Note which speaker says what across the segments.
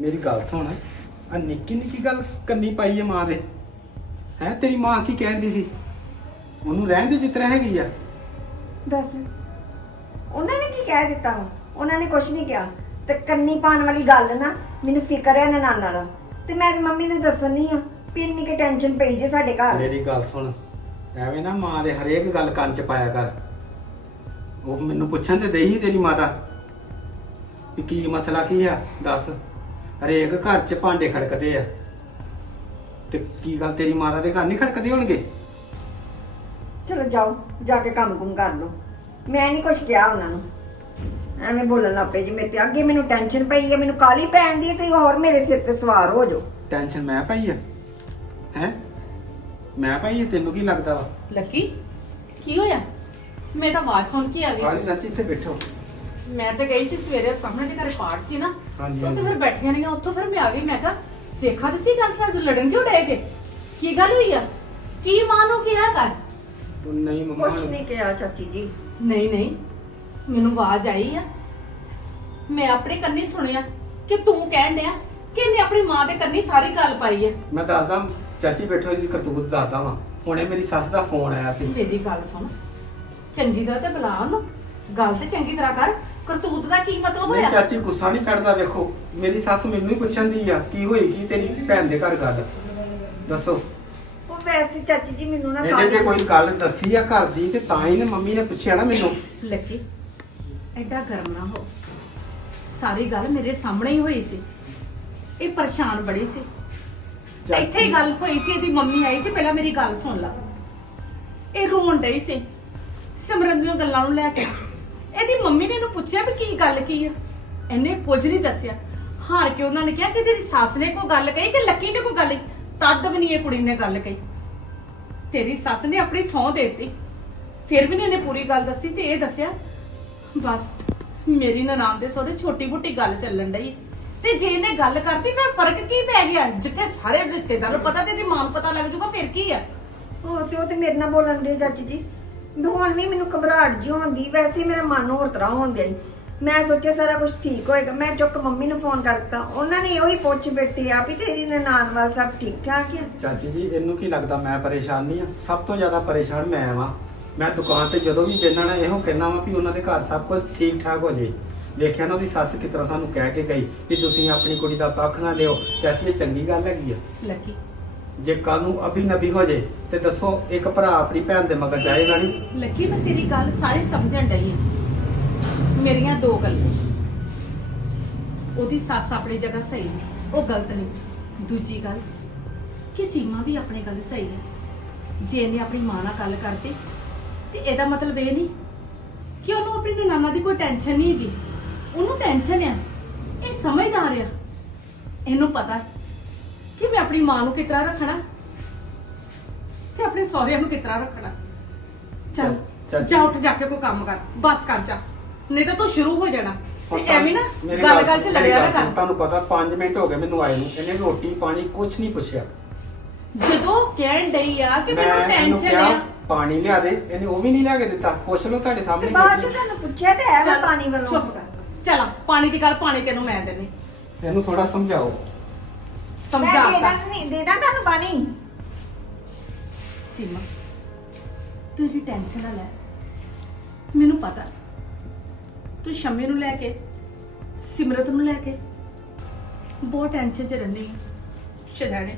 Speaker 1: ਮੇਰੀ ਗੱਲ ਸੁਣ। ਆ ਨਿੱਕੀ ਨਿੱਕੀ ਗੱਲ ਕੰਨੀ ਪਾਈ ਹੈ ਮਾਂ ਦੇ। ਹੈ ਤੇਰੀ ਮਾਂ ਕੀ ਕਹਿੰਦੀ ਸੀ? ਉਹਨੂੰ ਰਹਿਣ ਦੇ ਤਰ੍ਹਾਂ ਹੈਗੀ ਆ।
Speaker 2: ਦੱਸ। ਉਹਨਾਂ ਨੇ ਕੀ ਕਹਿ ਦਿੱਤਾ? ਉਹਨਾਂ ਨੇ ਕੁਝ ਨਹੀਂ ਕਿਹਾ। ਤੇ ਕੰਨੀ ਪਾਣ ਵਾਲੀ ਗੱਲ ਨਾ ਮੈਨੂੰ ਫਿਕਰ ਹੈ ਨਾਨਾ ਦਾ ਤੇ ਮੈਂ ਤੇ ਮੰਮੀ ਨੂੰ ਦੱਸਣੀ ਆ ਵੀ ਇੰਨੀ ਕਿ ਟੈਨਸ਼ਨ ਪਈ ਜੇ ਸਾਡੇ ਘਰ।
Speaker 1: ਮੇਰੀ ਗੱਲ ਸੁਣ। ਐਵੇਂ ਨਾ ਮਾਂ ਦੇ ਹਰੇਕ ਗੱਲ ਕੰਨ ਚ ਪਾਇਆ ਕਰ। ਉਹ ਮੈਨੂੰ ਪੁੱਛਣ ਤੇ ਦੇਹੀ ਤੇਰੀ ਮਾਤਾ। ਵੀ ਕੀ ਮਸਲਾ ਕੀ ਆ? ਦੱਸ। ਹਰੇਕ ਘਰ ਚ ਭਾਂਡੇ ਖੜਕਦੇ ਆ। ਤੇ ਕੀ ਗੱਲ ਤੇਰੀ ਮਾਤਾ ਦੇ ਘਰ ਨਹੀਂ ਖੜਕਦੇ ਹੋਣਗੇ?
Speaker 2: ਚਲੋ ਜਾਓ ਜਾ ਕੇ ਕੰਮ ਕੁਮ ਕਰ ਲਓ। ਮੈਂ ਨਹੀਂ ਕੁਝ ਕਿਹਾ ਉਹਨਾਂ ਨੂੰ। ਐਵੇਂ ਬੋਲਣ ਲੱਗ ਪਏ ਜੀ ਮੇਰੇ ਤੇ। ਅੱਗੇ ਮੈਨੂੰ ਟੈਨਸ਼ਨ ਪਈ ਹੈ ਮੈਨੂੰ ਕਾਲੀ ਪੈਣ ਦੀ ਹੈ ਤੇ ਹੋਰ ਮੇਰੇ ਸਿਰ ਤੇ ਸਵਾਰ ਹੋ ਜਾਓ।
Speaker 1: ਟੈਨਸ਼ਨ ਮੈਂ ਪਾਈ ਆ? ਹੈ? ਮੈਂ ਪਾਈ ਆ ਤੈਨੂੰ ਕੀ ਲੱਗਦਾ ਵਾ?
Speaker 3: ਲੱਕੀ ਕੀ ਹੋਇਆ? ਮੈਂ ਤਾਂ ਆਵਾਜ਼ ਸੁਣ ਕੇ ਆ ਗਈ।
Speaker 1: ਆਲੀ ਚਾਚੀ ਇੱਥੇ ਬੈਠੋ।
Speaker 3: ਮੈਂ ਤਾਂ ਗਈ ਸੀ ਸਵੇਰੇ ਸਾਹਮਣੇ ਦੇ ਘਰੇ ਪਾਠ ਸੀ ਨਾ।
Speaker 1: ਹਾਂਜੀ,
Speaker 3: ਉੱਥੇ
Speaker 1: ਹਾਂਜੀ।
Speaker 3: ਫਿਰ ਬੈਠੀਆਂ ਰਹੀਆਂ ਉੱਥੋਂ ਫਿਰ ਮੈਂ ਆ ਗਈ ਮੈਂ ਕਿਹਾ ਵੇਖਾ ਤੇ ਸੀ ਗੱਲ ਨਾਲ ਤੂੰ ਲੜਨ ਕਿਉਂ ਡਏ ਜੇ? ਕੀ ਗੱਲ ਹੋਈ ਆ? ਕੀ ਮਾਂ ਨੂੰ ਕਿਹਾ ਕਰ?
Speaker 1: ਉਹ ਨਹੀਂ ਮੰਮਾ
Speaker 2: ਕੁਝ ਨਹੀਂ ਕਿਹਾ ਚਾਚੀ ਜੀ।
Speaker 3: ਨਹੀਂ ਨਹੀਂ ਮੈਨੂੰ ਆਵਾਜ਼ ਆਈ ਆ। ਮੈਂ ਆਪਣੇ ਕੰਨੀ ਸੁਣਿਆ ਕਿ ਤੂੰ ਕਹਿਣ ਡਿਆ ਕਿ ਇਹਨੇ ਆਪਣੀ ਮਾਂ ਦੇ ਕੰਨੀ ਸਾਰੀ ਗੱਲ ਪਾਈ ਹੈ
Speaker 1: ਮੈਂ ਦੱਸਦਾ ਚਾਚੀ ਬੈਠੋ ਇਹਦੀ ਕਰਤੂਤ ਦੱਸਦਾ ਵਾਂ। ਹੁਣੇ ਮੇਰੀ ਸੱਸ ਦਾ ਫੋਨ ਆਇਆ ਸੀ।
Speaker 3: ਮੇਰੀ ਗੱਲ ਸੁਣ। ਚੰਗੀ ਤਰ੍ਹਾਂ ਤੇ ਬੁਲਾ ਉਹਨੂੰ। ਗੱਲ ਤੇ ਚੰਗੀ ਤਰ੍ਹਾਂ ਕਰ। ਕਰਤੂਤ ਦਾ ਕੀ ਮਤਲਬ
Speaker 1: ਨਹੀਂ
Speaker 3: ਹੋਇਆ?
Speaker 1: ਚਾਚੀ ਗੁੱਸਾ ਨਹੀਂ ਚੜਦਾ ਵੇਖੋ। ਮੇਰੀ ਸੱਸ ਮੈਨੂੰ ਹੀ ਪੁੱਛਣ ਦੀ ਆ ਕੀ ਹੋਏਗੀ ਤੇਰੀ ਭੈਣ ਦੇ ਘਰ ਗੱਲ? ਦੱਸੋ।
Speaker 2: ਉਹ ਵੈਸੇ ਚਾਚੀ ਜੀ ਮੈਨੂੰ ਨਾ
Speaker 1: ਇਹਦੇ ਜੇ ਕੋਈ ਗੱਲ ਦੱਸੀ ਆ ਘਰ ਦੀ ਤੇ ਤਾਂ ਹੀ ਨੇ ਮੰਮੀ ਨੇ ਪੁੱਛਿਆ ਨਾ ਮੈਨੂੰ।
Speaker 3: ਲੱਕੀ ਐਡਾ ਗਰਮ ਨਾ ਹੋ। ਸਾਰੀ ਗੱਲ ਮੇਰੇ ਸਾਹਮਣੇ ਹੀ ਹੋਈ ਸੀ। ਇਹ ਪਰੇਸ਼ਾਨ ਬੜੀ ਸੀ।
Speaker 1: ਚਾਚੀ-
Speaker 3: ਇੱਥੇ ਹੀ ਗੱਲ ਹੋਈ ਸੀ ਇਹਦੀ ਮੰਮੀ ਆਈ ਸੀ ਪਹਿਲਾਂ ਮੇਰੀ ਗੱਲ ਸੁਣ ਲਾ। ਇਹ ਰੋਣ ਡਈ ਸੀ। ਸਿਮਰਨ ਦੀਆਂ ਗੱਲਾਂ ਨੂੰ ਲੈ ਕੇ। ਇਹਦੀ ਮੰਮੀ ਨੇ ਇਹਨੂੰ ਪੁੱਛਿਆ ਵੀ ਕੀ ਗੱਲ ਕੀ ਆ? ਇਹਨੇ ਕੁਝ ਨਹੀਂ ਦੱਸਿਆ। ਹਾਰ ਕੇ ਉਹਨਾਂ ਨੇ ਕਿਹਾ ਕਿ ਤੇਰੀ ਸੱਸ ਨੇ ਕੋਈ ਗੱਲ ਕਹੀ ਕਿ ਲੱਕੀ ਨੇ ਕੋਈ ਗੱਲ ਕਹੀ? ਤਦ ਵੀ ਨਹੀਂ ਇਹ ਕੁੜੀ ਨੇ ਗੱਲ ਕਹੀ। ਤੇਰੀ ਸੱਸ ਨੇ ਆਪਣੀ ਸਹੁੰ ਦੇ ਫਿਰ ਵੀ ਨਹੀਂ ਇਹਨੇ ਪੂਰੀ ਗੱਲ ਦੱਸੀ ਤੇ ਇਹ ਦੱਸਿਆ, ਬਸ, ਮੇਰੀ ਨਨਾਣ ਦੇ ਸਹੁਰੇ ਛੋਟੀ ਮੋਟੀ ਗੱਲ ਚੱਲਣ ਡਈ ਤੇ ਜੇ ਇਹਨੇ ਗੱਲ ਕਰਤੀ, ਫਿਰ ਫ਼ਰਕ ਕੀ ਪੈ ਗਿਆ? ਜਿੱਥੇ ਸਾਰੇ ਰਿਸ਼ਤੇਦਾਰ ਨੂੰ ਪਤਾ ਤੇ ਇਹਦੀ ਮਾਂ ਨੂੰ ਪਤਾ ਲੱਗ ਜਾਊਗਾ, ਫਿਰ ਕੀ ਆ?
Speaker 2: ਉਹ ਤੇ ਉਹ ਤੇ ਮੇਰੇ ਨਾਲ ਬੋਲਣ ਦੇ ਚਾਚੀ ਜੀ। ਹੁਣ ਵੀ ਮੈਨੂੰ ਘਬਰਾਹਟ ਜਿਹੀ ਹੁੰਦੀ ਵੈਸੇ ਹੀ ਮੇਰਾ ਮਨ ਹੋਰ ਤਰ੍ਹਾਂ ਹੋਣ ਡਿਆ ਈ ਮੈਂ ਸੋਚਿਆ ਸਾਰਾ ਕੁਝ ਠੀਕ ਹੋਏਗਾ। ਮੈਂ ਚੁੱਕ ਮੰਮੀ ਨੂੰ ਫੋਨ ਕਰਤਾ। ਉਹਨਾਂ ਨੇ ਇਹੋ ਹੀ ਪੁੱਛ ਬੈਠੇ ਆ ਵੀ ਤੇਰੀ ਨਨਾਣ ਵਾਲ ਸਭ ਠੀਕ ਠਾਕ ਆ?
Speaker 1: ਚਾਚੀ ਜੀ ਇਹਨੂੰ ਕੀ ਲੱਗਦਾ ਮੈਂ ਪਰੇਸ਼ਾਨ ਨਹੀਂ ਆ? ਸਭ ਤੋਂ ਜ਼ਿਆਦਾ ਪਰੇਸ਼ਾਨ ਮੈਂ ਵਾਂ। ਮੈਂ ਦੁਕਾਨ ਤੇ ਜਦੋਂ ਵੀ ਬੈਠਣਾ ਨਾ ਇਹੋ ਕਹਿਣਾ ਵਾਂ ਵੀ ਉਹਨਾਂ ਦੇ ਘਰ ਸਭ ਕੁਝ ਠੀਕ ਠਾਕ ਹੋ ਜੇ। ਵੇਖਿਆ ਨਾ ਉਹਦੀ ਸੱਸ ਕਿਸ ਤਰ੍ਹਾਂ ਸਾਨੂੰ ਕਹਿ ਕੇ ਗਈ ਵੀ ਤੁਸੀਂ ਆਪਣੀ ਕੁੜੀ ਦਾ ਪੱਖ ਨਾ ਲਿਓ। ਚਾਚੀ ਇਹ ਚੰਗੀ ਗੱਲ ਹੈਗੀ ਆ।
Speaker 3: ਲੱਕੀ
Speaker 1: ਜੇ ਕੱਲ ਨੂੰ ਅਭੀ ਨਬੀ ਹੋ ਜੇ, ਤੇ ਦੱਸੋ ਇੱਕ ਭਰਾ ਆਪਣੀ ਭੈਣ ਦੇ ਮਗਰ ਜਾਏਗਾ ਨਹੀਂ?
Speaker 3: ਲੱਕੀ, ਮੈਂ ਤੇਰੀ ਗੱਲ ਸਾਰੀ ਸਮਝਣ ਡਈ ਹਾਂ। ਮੇਰੀਆਂ ਦੋ ਗੱਲਾਂ। ਉਹਦੀ ਸੱਸ ਆਪਣੀ ਜਗ੍ਹਾ ਸਹੀ ਹੈ ਉਹ ਗਲਤ ਨਹੀਂ। ਦੂਜੀ ਗੱਲ, ਕਿ ਸੀਮਾ ਵੀ ਆਪਣੀ ਗੱਲ ਸਹੀ ਹੈ। ਜੇ ਇਹਨੇ ਆਪਣੀ ਮਾਂ ਨਾਲ ਗੱਲ ਕਰਤੀ, ਤੇ ਇਹਦਾ ਮਤਲਬ ਇਹ ਨਹੀਂ ਕਿ ਉਹਨੂੰ ਆਪਣੀ ਨਾਨਾ ਦੀ ਕੋਈ ਟੈਨਸ਼ਨ ਨਹੀਂ ਹੈਗੀ। ਉਹਨੂੰ ਟੈਨਸ਼ਨ ਆ, ਇਹ ਸਮਝਦਾਰ ਆ। ਇਹਨੂੰ ਪਤਾ ਹੈ ਕਿ ਮੈਂ ਆਪਣੀ ਮਾਂ ਨੂੰ ਕਿਸ ਤਰ੍ਹਾਂ ਰੱਖਣਾ? ਤੇ ਆਪਣੇ ਸਹੁਰਿਆਂ ਨੂੰ ਕਿਸ ਤਰ੍ਹਾਂ ਰੱਖਣਾ? ਚੱਲ
Speaker 1: ਚੱਲ।
Speaker 3: ਜਾ ਉੱਠ ਜਾ ਕੇ ਕੋਈ ਕੰਮ ਕਰ। ਬਸ ਕਰ ਜਾ। ਨਹੀਂ ਤਾਂ ਤੂੰ ਸ਼ੁਰੂ ਹੋ ਜਾਣਾ। ਤੇ ਐਵੇਂ ਨਾ
Speaker 1: ਮੇਰੀ
Speaker 3: ਗੱਲ ਗੱਲ ਚ ਲੜਿਆ ਨਾ
Speaker 1: ਗੱਲ ਸੁਣ,
Speaker 3: ਕਰ।
Speaker 1: ਤੁਹਾਨੂੰ ਪਤਾ 5 ਮਿੰਟ ਹੋ ਗਏ ਮੈਨੂੰ ਆਏ ਨੂੰ ਇਹਨੇ ਰੋਟੀ ਪਾਣੀ ਕੁਝ ਨਹੀਂ ਪੁੱਛਿਆ।
Speaker 3: ਜਦੋਂ ਕਹਿਣ ਡਈ ਆ ਕਿ ਮੈਨੂੰ
Speaker 1: ਇਹਨੂੰ
Speaker 3: ਟੈਨਸ਼ਨ ਆ।
Speaker 1: ਪਾਣੀ ਲਿਆ ਦੇ ਇਹਨੇ ਉਹ ਵੀ ਨਹੀਂ ਲਿਆ ਕੇ ਦਿੱਤਾ। ਪੁੱਛ ਲਓ ਤੁਹਾਡੇ
Speaker 2: ਤੇ
Speaker 1: ਸਾਹਮਣੇ
Speaker 2: ਬਾਅਦ ਚ
Speaker 1: ਬੈਠੀ।
Speaker 2: ਤੁਹਾਨੂੰ ਪੁੱਛਿਆ ਤੇ ਹੈ ਮੈਂ
Speaker 3: ਚੱਲ,
Speaker 2: ਪਾਣੀ ਵੱਲੋਂ।
Speaker 3: ਚੁੱਪ ਕਰ। ਚਲ ਪਾਣੀ ਦੀ ਗੱਲ ਪਾਣੀ ਤੈਨੂੰ ਮੈਂ ਦੇਣੀ
Speaker 1: ਇਹਨੂੰ ਥੋੜਾ ਸਮਝਾਓ।
Speaker 2: ਮੈਂ ਦੇ
Speaker 3: ਸਮਝਾਤਾ
Speaker 2: ਦਾਂ ਨਹੀਂ ਦੇ ਦਾਂ ਤੁਹਾਨੂੰ ਪਾਣੀ?
Speaker 3: ਸੀਮਾ ਤੂੰ ਜੀ ਟੈਨਸ਼ਨ ਨਾ ਲੈ। ਮੈਨੂੰ ਪਤਾ। ਤੂੰ ਸ਼ਮੀ ਨੂੰ ਲੈ ਕੇ ਸਿਮਰਤ ਨੂੰ ਲੈ ਕੇ। ਬਹੁਤ ਟੈਨਸ਼ਨ 'ਚ ਰਹਿੰਦੀ ਹੈ ਸ਼ਦਾਣੇ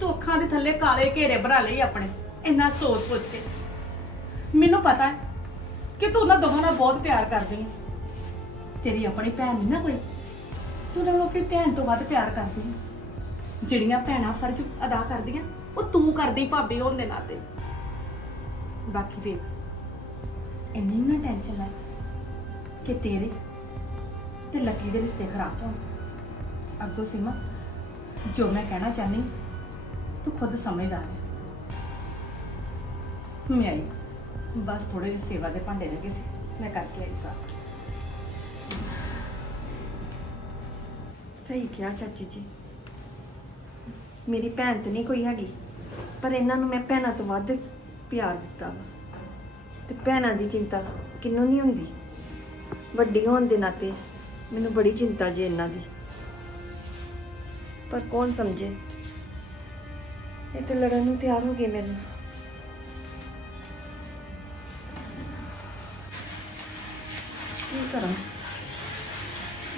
Speaker 3: ਤੂੰ ਅੱਖਾਂ ਦੇ ਥੱਲੇ ਕਾਲੇ ਘੇਰੇ ਬਣਾ ਲਈ ਆਪਣੇ ਇੰਨਾ ਸੋਚ ਸੋਚ ਕੇ। ਮੈਨੂੰ ਪਤਾ ਹੈ ਕਿ ਤੂੰ ਉਹਨਾਂ ਦੋਹਾਂ ਨਾਲ ਬਹੁਤ ਪਿਆਰ ਕਰਦੀ ਹੈ ਤੇਰੀ ਆਪਣੀ ਭੈਣ ਨਹੀਂ ਨਾ ਕੋਈ। ਤੂੰ ਉਹਨਾਂ ਨੂੰ ਆਪਣੀ ਭੈਣ ਤੋਂ ਵੱਧ ਪਿਆਰ ਕਰਦੀ ਹੈ ਜਿਹੜੀਆਂ ਭੈਣਾਂ ਫਰਜ਼ ਅਦਾ ਕਰਦੀਆਂ, ਉਹ ਤੂੰ ਕਰਦੀ ਭਾਬੀ ਹੋਣ ਦੇ ਨਾਤੇ। ਬਾਕੀ ਵੇਖ ਇੰਨੀ ਨਾ ਟੈਨਸ਼ਨ ਲੈ ਕਿ ਤੇਰੇ ਤੇ ਲੱਕੀ ਦੇ ਰਿਸ਼ਤੇ ਖਰਾਬ ਹੋਣ। ਅੱਗੋਂ ਸੀਮਾ, ਜੋ ਮੈਂ ਕਹਿਣਾ ਚਾਹਨੀ ਤੂੰ ਖੁਦ ਸਮਝਦਾਰ ਹੈ ਮੈਂ ਆਈ, ਬਸ ਥੋੜੇ ਜਿਹੇ ਸੇਵਾ ਦੇ ਭਾਂਡੇ ਰਹਿ ਗਏ ਸੀ, ਮੈਂ ਕਰਕੇ ਆਈ ਸਾਂ।
Speaker 2: ਸਹੀ ਕਿਹਾ ਚਾਚੀ ਜੀ। ਮੇਰੀ ਭੈਣ ਤੇ ਨਹੀਂ ਕੋਈ ਹੈਗੀ, ਪਰ ਇਹਨਾਂ ਨੂੰ ਮੈਂ ਭੈਣਾਂ ਤੋਂ ਵੱਧ ਪਿਆਰ ਦਿੱਤਾ ਵਾ। ਤੇ ਭੈਣਾਂ ਦੀ ਚਿੰਤਾ ਕਿੰਨੂੰ ਨਹੀਂ ਹੁੰਦੀ? ਵੱਡੀ ਹੋਣ ਦੇ ਨਾਤੇ ਮੈਨੂੰ ਬੜੀ ਚਿੰਤਾ ਜੇ ਇਹਨਾਂ ਦੀ। ਪਰ ਕੌਣ ਸਮਝੇ? ਇਹ ਤੇ ਲੜਨ ਨੂੰ ਤਿਆਰ ਹੋ ਗਏ ਮੇਰੇ ਨਾਲ। ਕੀ ਕਰਾਂ?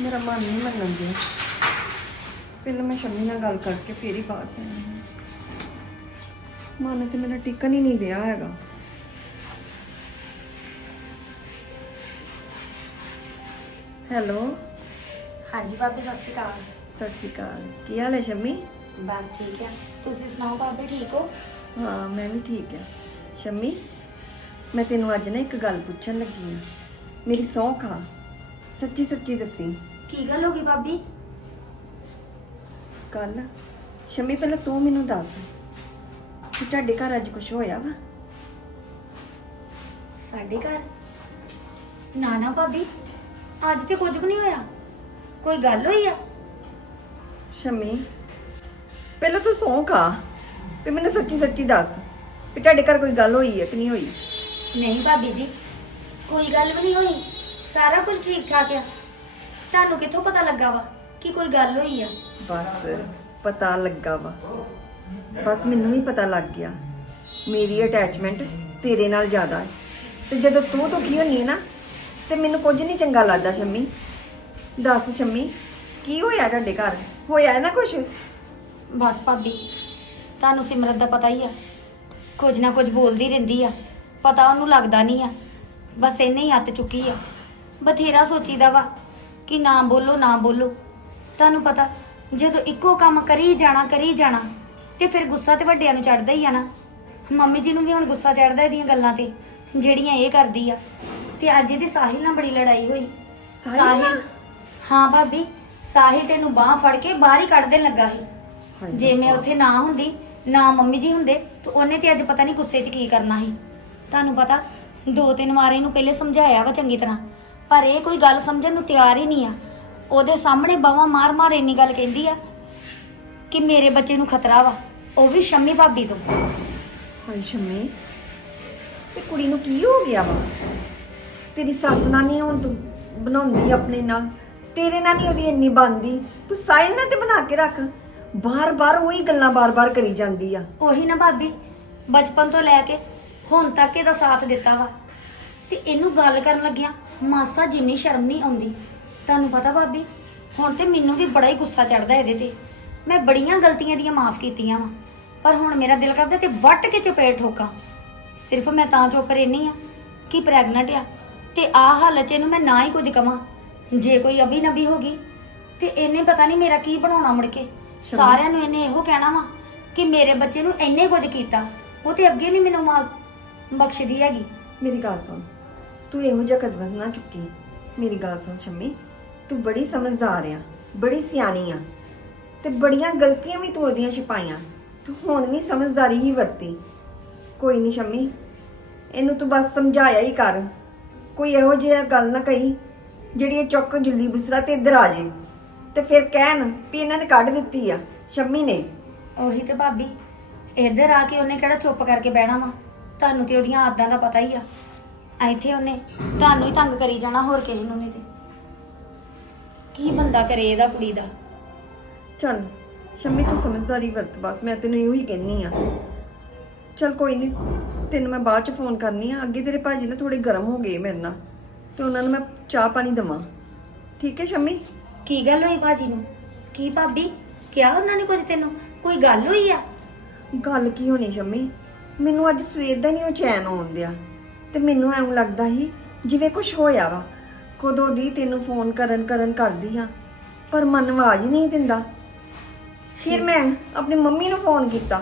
Speaker 2: ਮੇਰਾ ਮਨ ਨਹੀਂ ਮੰਨਣ ਦਿਆ। ਪਹਿਲਾਂ ਮੈਂ ਸ਼ਮੀ ਨਾਲ ਗੱਲ ਕਰਕੇ ਫੇਰ ਹੀ ਬਾਹਰ ਜਾਣਾ ਹੈ। ਮਨ ਤੇ ਮੇਰਾ ਟਿਕਣ ਹੀ ਨਹੀਂ ਦਿਆ ਹੈਗਾ। ਹੈਲੋ?
Speaker 4: ਹਾਂਜੀ ਭਾਬੀ ਸਤਿ ਸ਼੍ਰੀ ਅਕਾਲ।
Speaker 2: ਸਤਿ ਸ਼੍ਰੀ ਅਕਾਲ। ਕੀ ਹਾਲ ਹੈ ਸ਼ਮੀ?
Speaker 4: ਬਸ ਠੀਕ ਹੈ। ਤੁਸੀਂ ਸੁਣਾਓ ਭਾਬੀ ਠੀਕ ਹੋ?
Speaker 2: ਹਾਂ ਮੈਂ ਵੀ ਠੀਕ ਹਾਂ। ਸ਼ਮੀ ਮੈਂ ਤੈਨੂੰ ਅੱਜ ਨਾ ਇੱਕ ਗੱਲ ਪੁੱਛਣ ਲੱਗੀ ਹਾਂ। ਮੇਰੀ ਸਹੁੰ ਖਾ ਸੱਚੀ ਸੱਚੀ ਦੱਸੀ।
Speaker 4: ਕੀ ਗੱਲ ਹੋ ਗਈ ਭਾਬੀ?
Speaker 2: ਕੱਲ ਸ਼ਮੀ ਪਹਿਲਾਂ ਤੂੰ ਮੈਨੂੰ ਦੱਸ ਕਿ ਤੁਹਾਡੇ ਘਰ ਅੱਜ ਕੁਝ ਹੋਇਆ ਵਾ?
Speaker 4: ਸਾਡੇ ਘਰ? ਨਾ ਨਾ ਭਾਬੀ ਅੱਜ ਤੇ ਕੁਝ ਵੀ ਨਹੀਂ ਹੋਇਆ। ਕੋਈ ਗੱਲ ਹੋਈ ਆ?
Speaker 2: ਸ਼ਮੀ ਪਹਿਲਾਂ ਤੂੰ ਸਹੁੰ ਖਾ ਤੇ ਮੈਨੂੰ ਸੱਚੀ ਸੱਚੀ ਦੱਸ ਕਿ ਤੁਹਾਡੇ ਘਰ ਕੋਈ ਗੱਲ ਹੋਈ ਹੈ ਕਿ ਨਹੀਂ ਹੋਈ?
Speaker 4: ਨਹੀਂ ਭਾਬੀ ਜੀ ਕੋਈ ਗੱਲ ਵੀ ਨਹੀਂ ਹੋਈ। ਸਾਰਾ ਕੁਝ ਠੀਕ ਠਾਕ ਆ। ਤੁਹਾਨੂੰ ਕਿੱਥੋਂ ਪਤਾ ਲੱਗਾ ਵਾ ਕਿ ਕੋਈ ਗੱਲ ਹੋਈ ਆ?
Speaker 2: ਬਸ ਪਤਾ ਲੱਗਾ ਵਾ। ਬਸ ਮੈਨੂੰ ਵੀ ਪਤਾ ਲੱਗ ਗਿਆ। ਮੇਰੀ ਅਟੈਚਮੈਂਟ ਤੇਰੇ ਨਾਲ ਜ਼ਿਆਦਾ ਹੈ। ਤੇ ਜਦੋਂ ਤੂੰ ਦੁਖੀ ਹੁੰਨੀ ਹੈ ਨਾ, ਤੇ ਮੈਨੂੰ ਕੁਝ ਨਹੀਂ ਚੰਗਾ ਲੱਗਦਾ ਸ਼ੰਮੀ। ਦੱਸ ਸ਼ੰਮੀ, ਕੀ ਹੋਇਆ ਤੁਹਾਡੇ ਘਰ? ਹੋਇਆ ਹੈ ਨਾ ਕੁਝ
Speaker 4: ਬਸ ਭਾਬੀ, ਤੁਹਾਨੂੰ ਸਿਮਰਤ ਦਾ ਪਤਾ ਹੀ ਆ। ਕੁਝ ਨਾ ਕੁਝ ਬੋਲਦੀ ਰਹਿੰਦੀ ਆ। ਪਤਾ ਉਹਨੂੰ ਲੱਗਦਾ ਨਹੀਂ ਆ। ਬਸ ਇਹਨੇ ਹੀ ਹੱਥ ਚੁੱਕੀ ਆ। ਬਥੇਰਾ ਸੋਚੀਦਾ ਵਾ ਕਿ ਨਾ ਬੋਲੋ ਨਾ ਬੋਲੋ। ਤੁਹਾਨੂੰ ਪਤਾ ਜਦੋਂ ਇੱਕੋ ਕੰਮ ਕਰੀ ਜਾਣਾ ਕਰੀ ਜਾਣਾ ਤੇ ਫਿਰ ਗੁੱਸਾ ਤੇ ਵੱਡਿਆਂ ਨੂੰ ਚੜਦਾ ਹੀ ਆ ਨਾ। ਮੰਮੀ ਜੀ ਨੂੰ ਵੀ ਹੁਣ ਗੁੱਸਾ ਚੜਦਾ ਇਹਦੀਆਂ ਗੱਲਾਂ ਤੇ ਜਿਹੜੀਆਂ ਇਹ ਕਰਦੀ ਆ। ਤੇ ਅੱਜ ਇਹਦੀ ਸਾਹਿਲ ਨਾਲ ਬੜੀ ਲੜਾਈ ਹੋਈ।
Speaker 2: ਸਾਹਿਲ ਨਾਲ?
Speaker 4: ਹਾਂ ਭਾਬੀ ਸਾਹਿਲ ਤੈਨੂੰ ਬਾਹ ਫੜ ਕੇ ਬਾਹਰ ਹੀ ਕੱਢ ਦੇਣ ਲੱਗਾ ਸੀ। ਜੇ ਮੈਂ ਉੱਥੇ ਨਾ ਹੁੰਦੀ ਨਾ ਮੰਮੀ ਜੀ ਹੁੰਦੇ ਤਾਂ ਉਹਨੇ ਤੇ ਅੱਜ ਪਤਾ ਨਹੀਂ ਗੁੱਸੇ 'ਚ ਕੀ ਕਰਨਾ ਸੀ। ਤੁਹਾਨੂੰ ਪਤਾ ਦੋ ਤਿੰਨ ਵਾਰ ਇਹਨੂੰ ਪਹਿਲੇ ਸਮਝਾਇਆ ਵਾ ਚੰਗੀ ਤਰ੍ਹਾਂ ਪਰ ਇਹ ਕੋਈ ਗੱਲ ਸਮਝਣ ਨੂੰ ਤਿਆਰ ਹੀ ਨਹੀਂ ਆ। ਉਹਦੇ ਸਾਹਮਣੇ ਬਾਵਾ ਮਾਰ ਮਾਰ ਇੰਨੀ ਗੱਲ ਕਹਿੰਦੀ ਆ ਕਿ ਮੇਰੇ ਬੱਚੇ ਨੂੰ ਖਤਰਾ ਵਾ ਉਹ ਵੀ ਸ਼ੰਮੀ ਭਾਬੀ ਤੋਂ।
Speaker 2: ਹਾਏ ਸ਼ੰਮੀ ਤੇ ਕੁੜੀ ਨੂੰ ਕੀ ਹੋ ਗਿਆ ਵਾ? ਤੇਰੀ ਸੱਸ ਨਾਲ ਨਹੀਂ ਹੁਣ ਤੂੰ ਬਣਾਉਂਦੀ ਆਪਣੇ ਨਾਲ ਤੇਰੇ ਨਾਲ ਨਹੀਂ ਉਹਦੀ ਇੰਨੀ ਬਣਦੀ ਤੂੰ ਸਾਹਿਲ ਨਾਲ ਤੇ ਬਣਾ ਕੇ ਰੱਖ। ਬਾਰ-ਬਾਰ ਉਹੀ ਗੱਲਾਂ ਬਾਰ-ਬਾਰ ਕਰੀ ਜਾਂਦੀ ਆ।
Speaker 4: ਉਹੀ ਨਾ ਭਾਬੀ ਬਚਪਨ ਤੋਂ ਲੈ ਕੇ ਹੁਣ ਤੱਕ ਇਹਦਾ ਸਾਥ ਦਿੱਤਾ ਵਾ। ਤੇ ਇਹਨੂੰ ਗੱਲ ਕਰਨ ਲੱਗਿਆ ਮਾਸਾ ਜਿੰਨੀ ਸ਼ਰਮ ਨਹੀਂ ਆਉਂਦੀ। ਤੁਹਾਨੂੰ ਪਤਾ ਭਾਬੀ ਹੁਣ ਤੇ ਮੈਨੂੰ ਵੀ ਬੜਾ ਹੀ ਗੁੱਸਾ ਚੜਦਾ ਇਹਦੇ ਤੇ। ਮੈਂ ਬੜੀਆਂ ਗਲਤੀਆਂ ਦੀਆਂ ਮਾਫ ਕੀਤੀਆਂ ਵਾ ਪਰ ਹੁਣ ਮੇਰਾ ਦਿਲ ਕਰਦਾ ਤੇ ਵੱਟ ਕੇ ਚਪੇੜ ਠੋਕਾਂ। ਸਿਰਫ ਮੈਂ ਤਾਂ ਚੁੱਪ ਰਹਿਨੀ ਆ ਕਿ ਪ੍ਰੈਗਨੈਂਟ ਆ ਤੇ ਆ ਹਾਲਤ 'ਚ ਇਹਨੂੰ ਮੈਂ ਨਾ ਹੀ ਕੁਝ ਕਵਾਂ। ਜੇ ਕੋਈ ਅਭੀ ਨਬੀ ਹੋ ਗਈ ਤੇ ਇਹਨੇ ਪਤਾ ਨਹੀਂ ਮੇਰਾ ਕੀ ਬਣਾਉਣਾ ਮੁੜ ਕੇ। ਸਾਰਿਆਂ ਨੂੰ ਇਹਨੇ ਇਹੋ ਕਹਿਣਾ ਵਾ ਕਿ ਮੇਰੇ ਬੱਚੇ ਨੂੰ ਇੰਨੇ ਕੁਝ ਕੀਤਾ ਉਹ ਤੇ ਅੱਗੇ ਨਹੀਂ ਮੈਨੂੰ ਮਾਂ ਬਖਸ਼ਦੀ ਹੈਗੀ।
Speaker 2: ਮੇਰੀ ਗੱਲ ਸੁਣ ਤੂੰ ਇਹੋ ਜਿਹਾ ਕਦਮ ਨਾ ਚੁੱਕੀ। ਮੇਰੀ ਗੱਲ ਸੁਣ ਸ਼ੰਮੀ ਤੂੰ ਬੜੀ ਸਮਝਦਾਰ ਆ, ਬੜੀ ਸਿਆਣੀ ਆ ਤੇ ਬੜੀਆਂ ਗਲਤੀਆਂ ਵੀ ਤੂੰ ਉਹਦੀਆਂ ਛਪਾਈਆਂ, ਤੂੰ ਹੁਣ ਵੀ ਸਮਝਦਾਰੀ ਹੀ ਵਰਤੀ। ਕੋਈ ਨਹੀਂ ਸ਼ੰਮੀ, ਇਹਨੂੰ ਤੂੰ ਬਸ ਸਮਝਾਇਆ ਹੀ ਕਰ। ਕੋਈ ਇਹੋ ਜਿਹੀ ਗੱਲ ਨਾ ਕਹੀ, ਜਿਹੜੀ ਇਹ ਚੁੱਕ ਜੁੱਲੀ ਬਿਸਰਾ ਤੇ ਇੱਧਰ ਆ ਜੇ। ਤੇ ਫਿਰ ਕਹਿਣ ਵੀ ਇਹਨਾਂ ਨੇ ਕੱਢ ਦਿੱਤੀ ਆ, ਸ਼ੰਮੀ ਨੇ।
Speaker 4: ਉਹੀ ਤੇ ਭਾਬੀ, ਇੱਧਰ ਆ ਕੇ ਉਹਨੇ ਕਿਹੜਾ ਚੁੱਪ ਕਰਕੇ ਬਹਿਣਾ ਵਾ? ਤੁਹਾਨੂੰ ਤੇ ਉਹਦੀਆਂ ਆਦਤਾਂ ਦਾ ਪਤਾ ਹੀ ਆ। ਇੱਥੇ ਉਹਨੇ ਤੁਹਾਨੂੰ ਹੀ ਤੰਗ ਕਰੀ ਜਾਣਾ ਹੋਰ ਕਿਸੇ ਨੂੰ ਨਹੀਂ ਤੇ। ਕੀ ਬੰਦਾ ਕਰੇ ਇਹਦਾ ਕੁੜੀ ਦਾ?
Speaker 2: ਚੱਲ ਸ਼ੰਮੀ ਤੂੰ ਸਮਝਦਾਰੀ ਵਰਤ ਬਸ ਮੈਂ ਤੈਨੂੰ ਇਹੋ ਹੀ ਕਹਿਨੀ ਆ। ਚੱਲ ਕੋਈ ਨਹੀਂ ਤੈਨੂੰ ਮੈਂ ਬਾਅਦ ਚ ਫੋਨ ਕਰਨੀ ਆ। ਅੱਗੇ ਤੇਰੇ ਭਾਜੀ ਨਾ ਥੋੜੇ ਗਰਮ ਹੋ ਗਏ ਮੇਰੇ ਨਾਲ ਤੇ ਉਹਨਾਂ ਨੂੰ ਮੈਂ ਚਾਹ ਪਾਣੀ ਦਵਾਂ। ਠੀਕ ਹੈ ਸ਼ੰਮੀ?
Speaker 4: ਕੀ ਗੱਲ ਹੋਈ ਭਾਜੀ ਨੂੰ? ਕੀ ਭਾਬੀ? ਕਿਹਾ ਉਹਨਾਂ ਨੇ ਕੁਝ ਤੈਨੂੰ? ਕੋਈ ਗੱਲ ਹੋਈ ਆ?
Speaker 2: ਗੱਲ ਕੀ ਹੋਣੀ ਸ਼ੰਮੀ? ਮੈਨੂੰ ਅੱਜ ਸਵੇਰ ਦਾ ਨਹੀਂ ਉਹ ਚੈਨ ਆਉਣ ਦਿਆ ਤੇ ਮੈਨੂੰ ਐਂ ਲੱਗਦਾ ਸੀ ਜਿਵੇਂ ਕੁਝ ਹੋਇਆ ਵਾ। ਕਦੋਂ ਦੀ ਤੈਨੂੰ ਫੋਨ ਕਰਨ ਕਰਨ ਕਰਦੀ ਆ ਪਰ ਮਨ ਆਵਾਜ਼ ਹੀ ਨਹੀਂ ਦਿੰਦਾ। ਫਿਰ ਮੈਂ ਆਪਣੀ ਮੰਮੀ ਨੂੰ ਫੋਨ ਕੀਤਾ।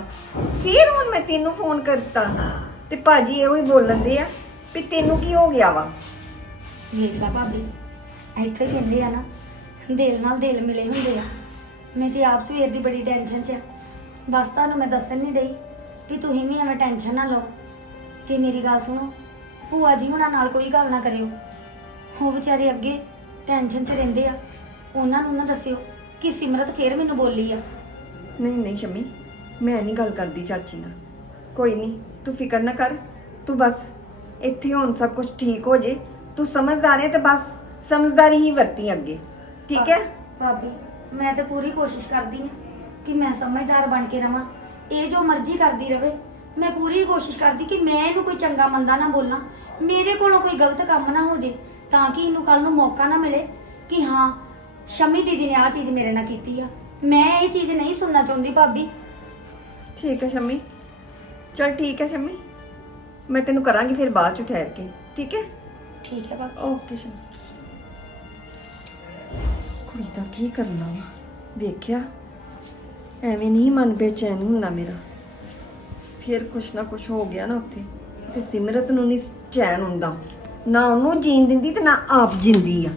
Speaker 2: ਫਿਰ ਹੁਣ ਮੈਂ ਤੈਨੂੰ ਫੋਨ ਕਰਤਾ ਤੇ ਭਾਜੀ ਇਹੋ ਹੀ ਬੋਲਣ ਦੇ ਆ ਵੀ ਤੈਨੂੰ ਕੀ ਹੋ ਗਿਆ ਵਾ?
Speaker 4: ਵੇਖ ਲਾ ਭਾਬੀ ਇੱਥੇ ਕਹਿੰਦੇ ਆ ਨਾ ਦਿਲ ਨਾਲ ਦਿਲ ਮਿਲੇ ਹੁੰਦੇ ਆ। ਮੈਂ ਤੇ ਆਪ ਸਵੇਰ ਦੀ ਬੜੀ ਟੈਨਸ਼ਨ 'ਚ ਆ। ਬਸ ਤੁਹਾਨੂੰ ਮੈਂ ਦੱਸਣ ਨਹੀਂ ਡਈ ਕਿ ਤੁਸੀਂ ਵੀ ਐਵੇਂ ਟੈਨਸ਼ਨ ਨਾ ਲਓ। ਤੇ ਮੇਰੀ ਗੱਲ ਸੁਣੋ ਭੂਆ ਜੀ ਹੁਣਾਂ ਨਾਲ ਕੋਈ ਗੱਲ ਨਾ ਕਰਿਓ। ਉਹ ਵਿਚਾਰੇ ਅੱਗੇ ਟੈਨਸ਼ਨ 'ਚ ਰਹਿੰਦੇ ਆ। ਉਹਨਾਂ ਨੂੰ ਨਾ ਦੱਸਿਓ ਕਿ ਸਿਮਰਤ ਫੇਰ ਮੈਨੂੰ ਬੋਲੀ ਆ।
Speaker 2: ਨਹੀਂ ਨਹੀਂ ਸ਼ਮੀ ਮੈਂ ਨਹੀਂ ਗੱਲ ਕਰਦੀ ਚਾਚੀ ਨਾਲ। ਕੋਈ ਨਹੀਂ ਤੂੰ ਫਿਕਰ ਨਾ ਕਰ ਤੂੰ ਬਸ ਇੱਥੇ ਹੁਣ ਸਭ ਕੁਝ ਠੀਕ ਹੋ ਜੇ। ਤੂੰ ਸਮਝਦਾਰ ਹੈ ਤੇ ਬਸ ਸਮਝਦਾਰੀ ਹੀ ਵਰਤੀ ਅੱਗੇ। ਠੀਕ ਹੈ?
Speaker 4: ਭਾਬੀ ਮੈਂ ਤੇ ਪੂਰੀ ਕੋਸ਼ਿਸ਼ ਕਰਦੀ ਆ ਕਿ ਮੈਂ ਸਮਝਦਾਰ ਬਣ ਕੇ ਰਵਾਂ। ਇਹ ਜੋ ਮਰਜ਼ੀ ਕਰਦੀ ਰਵੇ ਮੈਂ ਪੂਰੀ ਕੋਸ਼ਿਸ਼ ਕਰਦੀ ਕਿ ਮੈਂ ਇਹਨੂੰ ਕੋਈ ਚੰਗਾ ਮੰਦਾ ਨਾ ਬੋਲਾਂ। ਮੇਰੇ ਕੋਲੋਂ ਕੋਈ ਗਲਤ ਕੰਮ ਨਾ ਹੋ ਜੇ। ਤਾਂ ਕਿ ਇਹਨੂੰ ਕੱਲ ਨੂੰ ਮੌਕਾ ਨਾ ਮਿਲੇ ਕਿ ਹਾਂ ਸ਼ਮੀ ਦੀਦੀ ਨੇ ਆ ਚੀਜ਼ ਮੇਰੇ ਨਾਲ ਕੀਤੀ ਆ। ਮੈਂ ਇਹ ਚੀਜ਼ ਨਹੀਂ ਸੁਣਨਾ ਚਾਹੁੰਦੀ ਭਾਬੀ।
Speaker 2: ਠੀਕ ਹੈ ਸ਼ਮੀ। ਚਲ ਠੀਕ ਹੈ ਸ਼ਮੀ। ਮੈਂ ਤੈਨੂੰ ਕਰਾਂਗੀ ਫਿਰ ਬਾਅਦ ਚ ਠਹਿਰ ਕੇ। ਠੀਕ ਹੈ?
Speaker 4: ਠੀਕ ਹੈ ਭਾਬੀ।
Speaker 2: ਓਕੇ ਸ਼ਮੀ। ਕੁੜੀ ਦਾ ਕੀ ਕਰਨਾ ਵਾ? ਵੇਖਿਆ? ਐਵੇਂ ਨਹੀਂ ਮਨ ਬੇਚੈਨ ਹੁੰਦਾ ਮੇਰਾ। ਫਿਰ ਕੁਛ ਨਾ ਕੁਛ ਹੋ ਗਿਆ ਨਾ ਉੱਥੇ। ਤੇ ਸਿਮਰਤ ਨੂੰ ਨਹੀਂ ਚੈਨ ਹੁੰਦਾ। ਨਾ ਉਹਨੂੰ ਜੀਣ ਦਿੰਦੀ ਤੇ ਨਾ ਆਪ ਜਿੰਦੀ ਆ।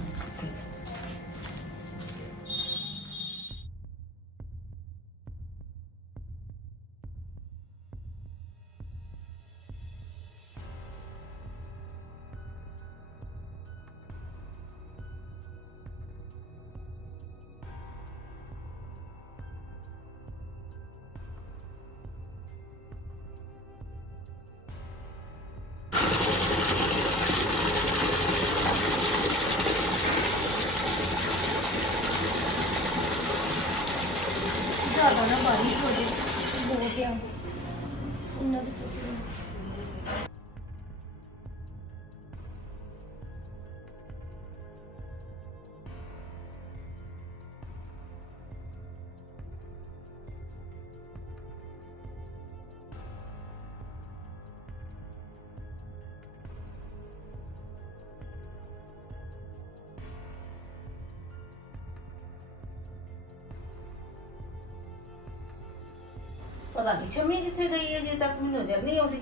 Speaker 5: ਪਤਾ ਨਹੀਂ ਸ਼ਮੀ ਕਿੱਥੇ ਗਈ ਹੈ ਜੇ ਤੱਕ ਮੈਨੂੰ ਨਜ਼ਰ ਨਹੀਂ ਆਉਂਦੀ।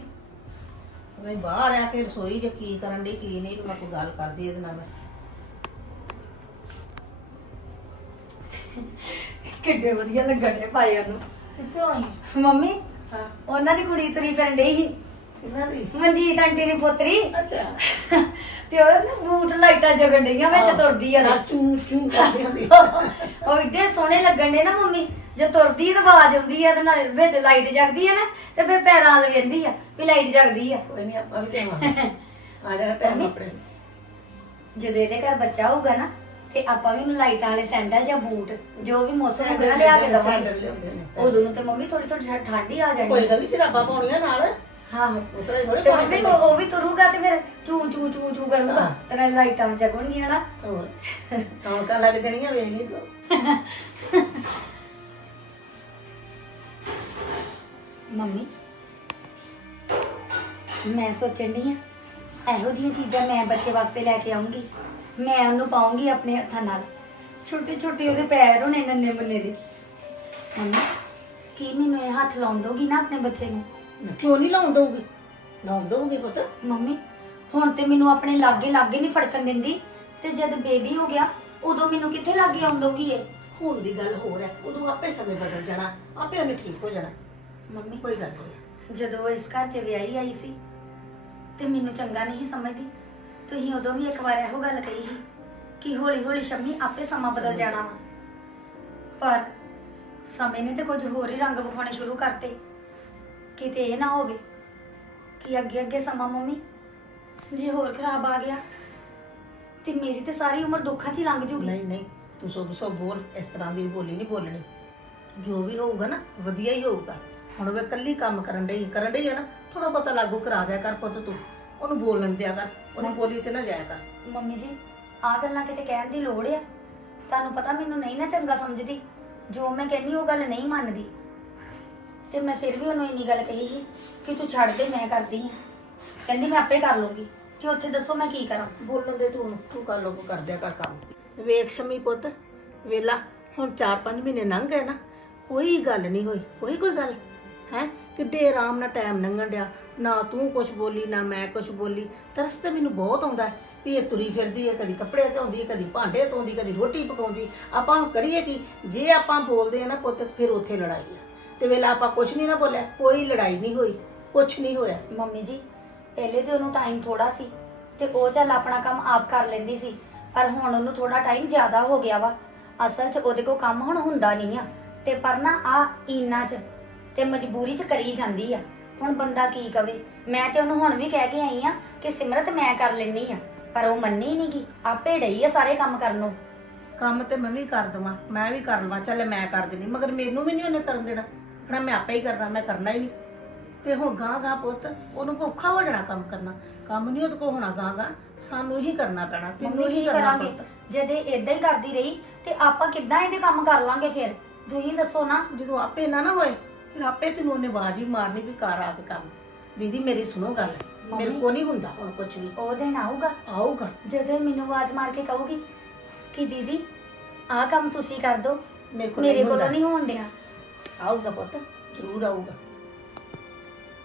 Speaker 5: ਮੈਂ ਬਾਹਰ ਆ ਕੇ ਰਸੋਈ 'ਚ ਕੀ ਕਰਨ ਦੀ ਕੀ ਨਹੀਂ ਮੈਂ ਕੋਈ ਗੱਲ ਕਰਦੀ ਇਹਦੇ ਨਾਲ ਮੈਂ।
Speaker 4: ਕਿੱਡੇ ਵਧੀਆ ਲੱਗਣ ਦੇ ਪਾਏ ਉਹਨੂੰ।
Speaker 5: ਕਿੱਥੋਂ ਆਈ?
Speaker 4: ਮੰਮੀ
Speaker 5: ਹਾਂ।
Speaker 4: ਉਹਨਾਂ ਦੀ ਕੁੜੀ ਤੁਰੀ ਫਿਰਨ ਡਈ ਸੀ।
Speaker 5: ਕਿੰਨਾ ਦੀ?
Speaker 4: ਮਨਜੀਤ ਆਂਟੀ ਦੀ ਪੁੱਤਰੀ।
Speaker 5: ਅੱਛਾ।
Speaker 4: ਤੇ ਉਹ ਨਾ ਬੂਟ ਲਾਈਟਾਂ ਜਗਣ ਡਈਆਂ ਵਿੱਚ ਤੁਰਦੀ ਆ। ਨਾ।
Speaker 5: ਚੂ ਚੂ ਕਰਦੀ ਹੁੰਦੀ
Speaker 4: ਉਹ ਏਡੇ ਸੋਹਣੇ ਲੱਗਣ ਦੇ ਨਾ ਮੰਮੀ। ਜੇ ਤੁਰਦੀ ਤਾਂ ਆਵਾਜ਼ ਆਉਂਦੀ ਆ ਤੇ ਨਾਲ ਵਿੱਚ ਲਾਈਟ ਜਗਦੀ ਆ ਨਾ ਤੇ ਫਿਰ ਪੈਰਾਂ ਵੇਂਦੀ ਆ ਵੀ ਲਾਈਟ ਜਗਦੀ ਆ।
Speaker 5: ਕੋਈ ਨਹੀਂ ਆਪਾਂ ਵੀ ਦੇਵਾਂਗੇ। ਆ ਜਾਣਾ ਟਾਈਮ ਆਪਣੇ
Speaker 4: ਜਦੋਂ ਇਹਦੇ ਘਰ ਬੱਚਾ ਹੋਊਗਾ ਨਾ ਤੇ ਆਪਾਂ ਵੀ ਉਹਨੂੰ ਲਾਈਟਾਂ ਵਾਲੇ ਸੈਂਡਲ ਜਾਂ ਬੂਟ ਜੋ ਵੀ ਮੌਸਮ ਹੋਊਗਾ ਨਾ ਲਿਆ ਕੇ
Speaker 5: ਸੈਂਡਲ
Speaker 4: ਦਵਾਂਗੇ।
Speaker 5: ਲਿਆਉਂਦੇ ਨੇ,
Speaker 4: ਉਦੋਂ ਨੂੰ ਤੇ ਮੰਮੀ ਥੋੜੀ ਥੋੜੀ ਠੰਡ ਹੀ ਆ ਜਾਣੀ।
Speaker 5: ਕੋਈ ਗੱਲ ਨਹੀਂ ਜਰਾਬਾਂ ਪਾਉਣੀਆਂ ਨਾਲ।
Speaker 4: ਹਾਂ
Speaker 5: ਉਤਰੇ ਥੋੜੇ
Speaker 4: ਤੇ ਮੰਮੀ ਉਹ ਉਹ ਵੀ ਤੁਰੂਗਾ ਤੇ ਫਿਰ ਚੂ ਚੂ ਚੂ ਚੂ ਕਰੂਗਾ
Speaker 5: ਹਾਂ।
Speaker 4: ਤੇ ਨਾਲ ਲਾਈਟਾਂ ਵੀ ਜਗਣਗੀਆਂ ਨਾ।
Speaker 5: ਹੋਰ। ਸੌਂਕਾਂ ਲੱਗ ਜਾਣੀਆਂ ਵੇਖ ਲਈ ਤੂੰ।
Speaker 4: ਮੰਮੀ ਮੈਂ ਸੋਚਣ ਡਈ ਆ ਇਹੋ ਜਿਹੀਆਂ ਚੀਜ਼ਾਂ ਮੈਂ ਬੱਚੇ ਵਾਸਤੇ ਲੈ ਕੇ ਆਉਂਗੀ ਮੈਂ ਉਹਨੂੰ ਪਾਉਂਗੀ ਆਪਣੇ ਹੱਥਾਂ ਨਾਲ। ਛੋਟੇ ਛੋਟੇ ਉਹਦੇ ਪੈਰ ਹੋਣੇ ਨੰਨੇ ਮੁੰਨੇ ਦੇ। ਮੰਮੀ ਕੀ ਮੈਨੂੰ ਇਹ ਹੱਥ ਲਾਉਣ ਦੋਗੀ ਨਾ ਆਪਣੇ ਬੱਚੇ ਨੂੰ?
Speaker 5: ਕਿਉਂ ਨਹੀਂ ਲਾਉਣ ਦਊਗੀ? ਲਾਉਣ ਦਊਗੀ ਪੁੱਤ।
Speaker 4: ਮੰਮੀ ਹੁਣ ਤੇ ਮੈਨੂੰ ਆਪਣੇ ਲਾਗੇ ਲਾਗੇ ਨਹੀਂ ਫੜਕਣ ਦਿੰਦੀ। ਤੇ ਜਦ ਬੇਬੀ ਹੋ ਗਿਆ ਉਦੋਂ ਮੈਨੂੰ ਕਿੱਥੇ ਲਾਗੇ ਆਉਂਦੋਗੀ ਇਹ?
Speaker 5: ਹੁਣ ਦੀ ਗੱਲ ਹੋਰ ਹੈ। ਉਦੋਂ ਆਪੇ ਸਮੇਂ ਬਦਲ ਜਾਣਾ। ਆਪੇ ਉਹਨੇ ਠੀਕ ਹੋ ਜਾਣਾ।
Speaker 4: ਮੰਮੀ
Speaker 5: ਕੋਈ ਗੱਲ ਨਹੀਂ।
Speaker 4: ਜਦੋਂ ਇਸ ਘਰ 'ਚ ਵਿਆਹੀ ਆਈ ਸੀ ਤੇ ਮੈਨੂੰ ਚੰਗਾ ਨਹੀਂ ਸਮਝਦੀ। ਤੁਸੀਂ ਉਦੋਂ ਵੀ ਇੱਕ ਵਾਰ ਇਹੋ ਗੱਲ ਕਹੀ ਸੀ ਕਿ ਹੌਲੀ ਹੌਲੀ ਸ਼ਮੀ ਆਪੇ ਸਮਾਂ ਬਦਲ ਜਾਣਾ ਵਾ। ਪਰ ਸਮੇਂ ਨੇ ਤੇ ਕੁਝ ਹੋਰ ਹੀ ਰੰਗ ਵਿਖਾਉਣੇ ਸ਼ੁਰੂ ਕਰਤੇ। ਕਿਤੇ ਇਹ ਨਾ ਹੋਵੇ ਕਿ ਅੱਗੇ ਅੱਗੇ ਸਮਾਂ ਮੰਮੀ ਜੇ ਹੋਰ ਖਰਾਬ ਆ ਗਿਆ ਤੇ ਮੇਰੀ ਤੇ ਸਾਰੀ ਉਮਰ ਦੁੱਖਾਂ 'ਚ ਹੀ ਲੰਘ ਜੂਗੀ।
Speaker 5: ਨਹੀਂ ਨਹੀਂ ਤੂੰ ਸੋ ਸੋ ਬੋਲ ਇਸ ਤਰ੍ਹਾਂ ਦੀ ਬੋਲੀ ਨਹੀਂ ਬੋਲਣੀ। ਜੋ ਵੀ ਹੋਊਗਾ ਨਾ ਵਧੀਆ ਹੀ ਹੋਊਗਾ। ਹੁਣ ਉਹ ਇਕੱਲੀ ਕੰਮ ਕਰਨ ਡਈ ਕਰਨ ਡਈ ਹੈ ਨਾ ਥੋੜਾ ਬਹੁਤਾ ਲਾਗੂ ਕਰਾ ਦਿਆ ਕਰ ਪੁੱਤ ਤੂੰ ਉਹਨੂੰ ਬੋਲਣ ਦਿਆ ਕਰ ਉਹਦੀ ਬੋਲੀ ਤੇ ਨਾ ਜਾਇਆ ਕਰ।
Speaker 4: ਮੰਮੀ ਜੀ ਆਹ ਗੱਲਾਂ ਕਿਤੇ ਕਹਿਣ ਦੀ ਲੋੜ ਆ? ਤੁਹਾਨੂੰ ਪਤਾ ਮੈਨੂੰ ਨਹੀਂ ਨਾ ਚੰਗਾ ਸਮਝਦੀ ਜੋ ਮੈਂ ਕਹਿੰਨੀ ਉਹ ਗੱਲ ਨਹੀਂ ਮੰਨਦੀ। ਤੇ ਮੈਂ ਫਿਰ ਵੀ ਉਹਨੂੰ ਇੰਨੀ ਗੱਲ ਕਹੀ ਸੀ ਕਿ ਤੂੰ ਛੱਡ ਦੇ ਮੈਂ ਕਰਦੀ ਆ। ਕਹਿੰਦੀ ਮੈਂ ਆਪੇ ਕਰ ਲੂੰਗੀ ਕਿ ਉੱਥੇ ਦੱਸੋ ਮੈਂ ਕੀ ਕਰਾਂ?
Speaker 5: ਬੋਲਣ ਦੇ ਤੂੰ ਤੂੰ ਕਰ ਲੋਕ ਕਰ ਦਿਆ ਕਰ ਕੰਮ। ਵੇਖ ਸ਼ਮੀ ਪੁੱਤ ਵੇਲਾ ਹੁਣ 4-5 ਮਹੀਨੇ ਲੰਘ ਗਏ ਨਾ ਕੋਈ ਗੱਲ ਨਹੀਂ ਹੋਈ ਕੋਈ ਕੋਈ ਗੱਲ। ਹੈ ਕਿੱਡੇ ਆਰਾਮ ਨਾਲ ਟਾਈਮ ਲੰਘਣ ਡਿਆ। ਨਾ ਤੂੰ ਕੁਝ ਬੋਲੀ, ਨਾ ਮੈਂ ਕੁਝ ਬੋਲੀ। ਤਰਸ ਤੇ ਮੈਨੂੰ ਬਹੁਤ ਆਉਂਦਾ ਹੈ ਵੀ ਇਹ ਤੁਰੀ ਫਿਰਦੀ ਹੈ, ਕਦੀ ਕੱਪੜੇ ਧੋਂਦੀ ਹੈ, ਕਦੀ ਭਾਂਡੇ ਧੋਂਦੀ, ਕਦੀ ਰੋਟੀ ਪਕਾਉਂਦੀ। ਆਪਾਂ ਹੁਣ ਕਰੀਏ ਕੀ? ਜੇ ਆਪਾਂ ਬੋਲਦੇ ਆ ਨਾ ਪੁੱਤ ਫਿਰ ਉੱਥੇ ਲੜਾਈ ਆ। ਤੇ ਵੇਲਾ ਆਪਾਂ ਕੁਝ ਨਹੀਂ ਨਾ ਬੋਲਿਆ, ਕੋਈ ਲੜਾਈ ਨਹੀਂ ਹੋਈ ਕੁਝ ਨਹੀਂ ਹੋਇਆ।
Speaker 4: ਮੰਮੀ ਜੀ, ਪਹਿਲੇ ਤੇ ਉਹਨੂੰ ਟਾਈਮ ਥੋੜਾ ਸੀ, ਤੇ ਉਹ ਚੱਲ ਆਪਣਾ ਕੰਮ ਆਪ ਕਰ ਲੈਂਦੀ ਸੀ। ਪਰ ਹੁਣ ਉਹਨੂੰ ਥੋੜਾ ਟਾਈਮ ਜ਼ਿਆਦਾ ਹੋ ਗਿਆ ਵਾ। ਅਸਲ 'ਚ ਉਹਦੇ ਕੋਲ ਕੰਮ ਹੁਣ ਹੁੰਦਾ ਨਹੀਂ ਆ। ਤੇ ਪਰ ਨਾ ਆ ਇੰਨਾ 'ਚ ਤੇ ਮਜਬੂਰੀ 'ਚ ਕਰੀ ਜਾਂਦੀ ਆ। ਹੁਣ ਬੰਦਾ ਕੀ ਕਵੇ? ਮੈਂ ਤੇ ਉਹਨੂੰ ਹੁਣ ਵੀ ਕਹਿ ਕੇ ਆਈ ਆ ਕਿ ਸਿਮਰਤ ਮੈਂ ਕਰ ਲੈਣੀ ਆ ਪਰ ਉਹ ਮੰਨੀ ਨਹੀਂ ਗੀ। ਆਪੇ ਡਈ ਆ ਸਾਰੇ ਕੰਮ ਕਰਨ ਨੂੰ।
Speaker 5: ਕੰਮ ਤੇ ਮੈਂ ਵੀ ਕਰ ਦਵਾਂ ਮੈਂ ਵੀ ਕਰ ਲਵਾਂ ਚੱਲ ਮੈਂ ਕਰ ਦੇਣੀ ਮਗਰ ਮੈਨੂੰ ਵੀ ਨਹੀਂ ਉਹਨੇ ਕਰਨ ਦੇਣਾ। ਹਣਾ ਮੈਂ ਆਪੇ ਹੀ ਕਰਨਾ ਮੈਂ ਕਰਨਾ ਹੀ ਨਹੀਂ ਤੇ ਹੁਣ ਗਾਂ ਗਾਂ ਪੁੱਤ ਉਹਨੂੰ ਔਖਾ ਹੋ ਜਾਣਾ ਕੰਮ ਕਰਨਾ। ਕੰਮ ਨਹੀਂ ਉਹਦੇ ਕੋਲ ਹੋਣਾ ਗਾਂ ਗਾਂ ਸਾਨੂੰ ਹੀ ਕਰਨਾ ਪੈਣਾ ਤੈਨੂੰ
Speaker 4: ਮੰਮੀ
Speaker 5: ਹੀ
Speaker 4: ਕੀ
Speaker 5: ਕਰਨਾ
Speaker 4: ਕਰਾਂਗੇ?
Speaker 5: ਪੁੱਤ।
Speaker 4: ਜਦ ਇਹ ਇਦਾਂ ਹੀ ਕਰਦੀ ਰਹੀ ਤੇ ਆਪਾਂ ਕਿੱਦਾਂ ਇਹਦੇ ਕੰਮ ਕਰ ਲਾਂਗੇ ਫਿਰ? ਤੁਸੀਂ ਦੱਸੋ ਨਾ।
Speaker 5: ਜਦੋਂ ਆਪੇ ਨਾ ਨਾ ਹੋਏ ਫਿਰ ਆਪੇ ਤੈਨੂੰ ਉਹਨੇ ਆਵਾਜ਼ ਵੀ ਮਾਰਨੀ ਵੀ ਕਰ ਆ ਕੇ ਕੰਮ। ਦੀਦੀ ਮੇਰੀ ਸੁਣੋ ਗੱਲ। ਮੇਰੇ
Speaker 4: ਮੰਮੀ।
Speaker 5: ਕੋ ਨਹੀਂ ਹੁੰਦਾ। ਹੁਣ ਕੁਝ ਵੀ
Speaker 4: ਉਹ ਦਿਨ ਆਊਗਾ।
Speaker 5: ਆਊਗਾ।
Speaker 4: ਜਦੋਂ ਇਹ ਮੈਨੂੰ ਆਵਾਜ਼ ਮਾਰ ਕੇ ਕਹੂਗੀ ਕਿ ਦੀਦੀ ਆਹ ਕੰਮ ਤੁਸੀਂ ਕਰ ਦਿਓ
Speaker 5: ਮੇਰੇ ਕੋਲ
Speaker 4: ਮੇਰੇ
Speaker 5: ਨਹੀਂ
Speaker 4: ਕੋਲੋਂ
Speaker 5: ਹੁੰਦਾ।
Speaker 4: ਨਹੀਂ ਹੋਣ ਡਿਆ।
Speaker 5: ਆਊਗਾ ਪੁੱਤ ਜ਼ਰੂਰ ਆਊਗਾ।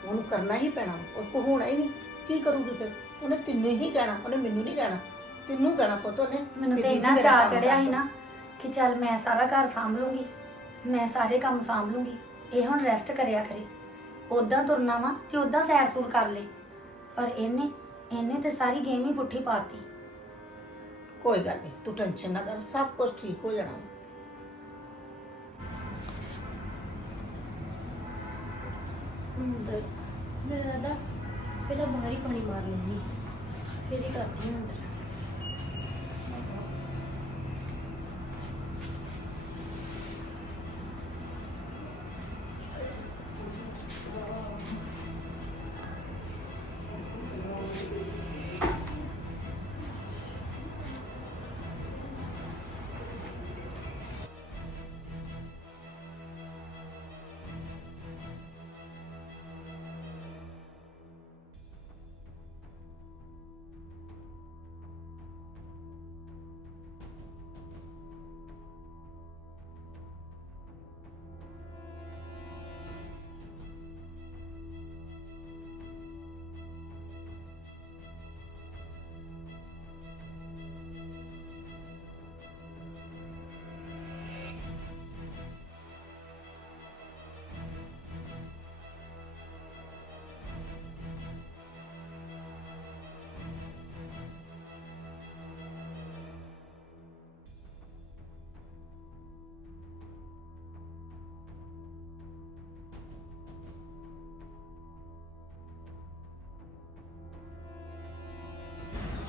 Speaker 5: ਉਹਨੂੰ ਕਰਨਾ ਹੀ ਪੈਣਾ। ਉਹ ਕੋ ਹੋਣਾ ਹੀ ਨਹੀਂ। ਕੀ ਕਰੂਗੀ ਫਿਰ? ਉਹਨੇ ਤੈਨੂੰ ਹੀ ਕਹਿਣਾ ਉਹਨੇ ਮੈਨੂੰ ਨਹੀਂ ਕਹਿਣਾ। ਤੈਨੂੰ ਕਹਿਣਾ ਪੁੱਤ ਉਹਨੇ।
Speaker 4: ਮੈਨੂੰ
Speaker 5: ਵੀ
Speaker 4: ਤੇ
Speaker 5: ਦੀਦੀ
Speaker 4: ਇੰਨਾ
Speaker 5: ਮੇਰਾ
Speaker 4: ਚਾਅ
Speaker 5: ਕੰਮ
Speaker 4: ਚੜਿਆ ਸੀ। ਨਾ ਕਿ ਚੱਲ ਮੈਂ ਸਾਰਾ ਘਰ ਸੰਭ ਲੂੰਗੀ। ਮੈਂ ਸਾਰੇ ਕੰਮ ਸੰਭ ਲੂੰਗੀ। ਇਹ ਹੁਣ ਰੈਸਟ ਕਰਿਆ ਕਰੇ। ਉਦਾਂ ਤੁਰਨਾ ਵਾ ਤੇ ਉਦਾਂ ਸੈਰ ਸੂਰ ਕਰ ਲੇ। ਪਰ ਇਹਨੇ ਇਹਨੇ ਤੇ ਸਾਰੀ ਗੇਮ ਹੀ ਪੁੱਠੀ ਪਾਤੀ
Speaker 5: ਕੋਈ ਗੱਲ ਨਹੀਂ ਤੂੰ ਟੈਨਸ਼ਨ ਨਾ ਕਰ ਸਭ ਕੁਝ ਠੀਕ ਹੋ ਜਾਣਾ।
Speaker 6: ਅੰਦਰ ਮੇਰਾ ਦਾ ਪਹਿਲਾਂ ਬਾਹਰ ਹੀ ਪਾਣੀ ਮਾਰ ਲੈਂਦੀ। ਫਿਰ ਹੀ ਕਰਦੀ ਹਾਂ ਅੰਦਰ।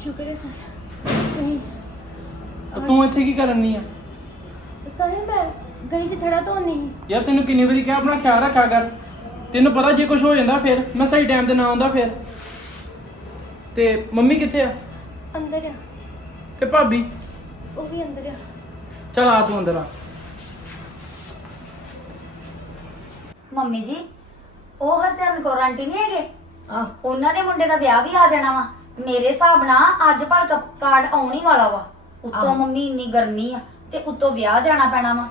Speaker 6: ਸ਼ੁਕਰ ਹੈ ਸਾਹਿਬ ਤੁਸੀਂ
Speaker 7: ਤਾਂ ਤੂੰ ਇੱਥੇ ਕੀ ਕਰਨੀ ਆ?
Speaker 6: ਸਾਹਿਬ ਮੈਂ ਗਲੀ 'ਚ ਥੜਾ ਧੋਣੀ ਸੀ
Speaker 7: ਯਾਰ ਤੈਨੂੰ ਕਿੰਨੀ ਵਾਰੀ ਕਿਹਾ ਆਪਣਾ ਖਿਆਲ ਰੱਖਿਆ ਕਰ। ਤੈਨੂੰ ਪਤਾ ਜੇ ਕੁਝ ਹੋ ਜਾਂਦਾ ਫਿਰ ਮੈਂ ਸਹੀ ਟਾਈਮ ਤੇ ਨਾ ਆਉਂਦਾ ਫਿਰ। ਤੇ ਮੰਮੀ ਕਿੱਥੇ ਆ?
Speaker 6: ਅੰਦਰ ਆ।
Speaker 7: ਤੇ ਭਾਬੀ?
Speaker 6: ਉਹ ਵੀ ਅੰਦਰ ਆ।
Speaker 7: ਚਲ ਆ ਤੂੰ ਅੰਦਰ ਆ।
Speaker 4: ਮੰਮੀ ਜੀ ਉਹ ਹਰਚਰਨ ਕੌਰ ਆਂਟੀ ਨਹੀਂ ਹੈਗੇ?
Speaker 5: ਆ
Speaker 4: ਉਹਨਾਂ ਦੇ ਮੁੰਡੇ ਦਾ ਵਿਆਹ ਵੀ ਆ ਜਾਣਾ ਵਾ। ਮੇਰੇ ਹਿਸਾਬ ਨਾਲ ਅੱਜ ਭਲਕ ਕਾਰਡ ਆਉਣੀ ਵਾਲਾ ਵਾ। ਉੱਤੋਂ
Speaker 5: ਆਹੋ।
Speaker 4: ਮੰਮੀ ਇੰਨੀ ਗਰਮੀ ਆ ਤੇ ਉੱਤੋਂ ਵਿਆਹ ਜਾਣਾ ਪੈਣਾ ਵਾ।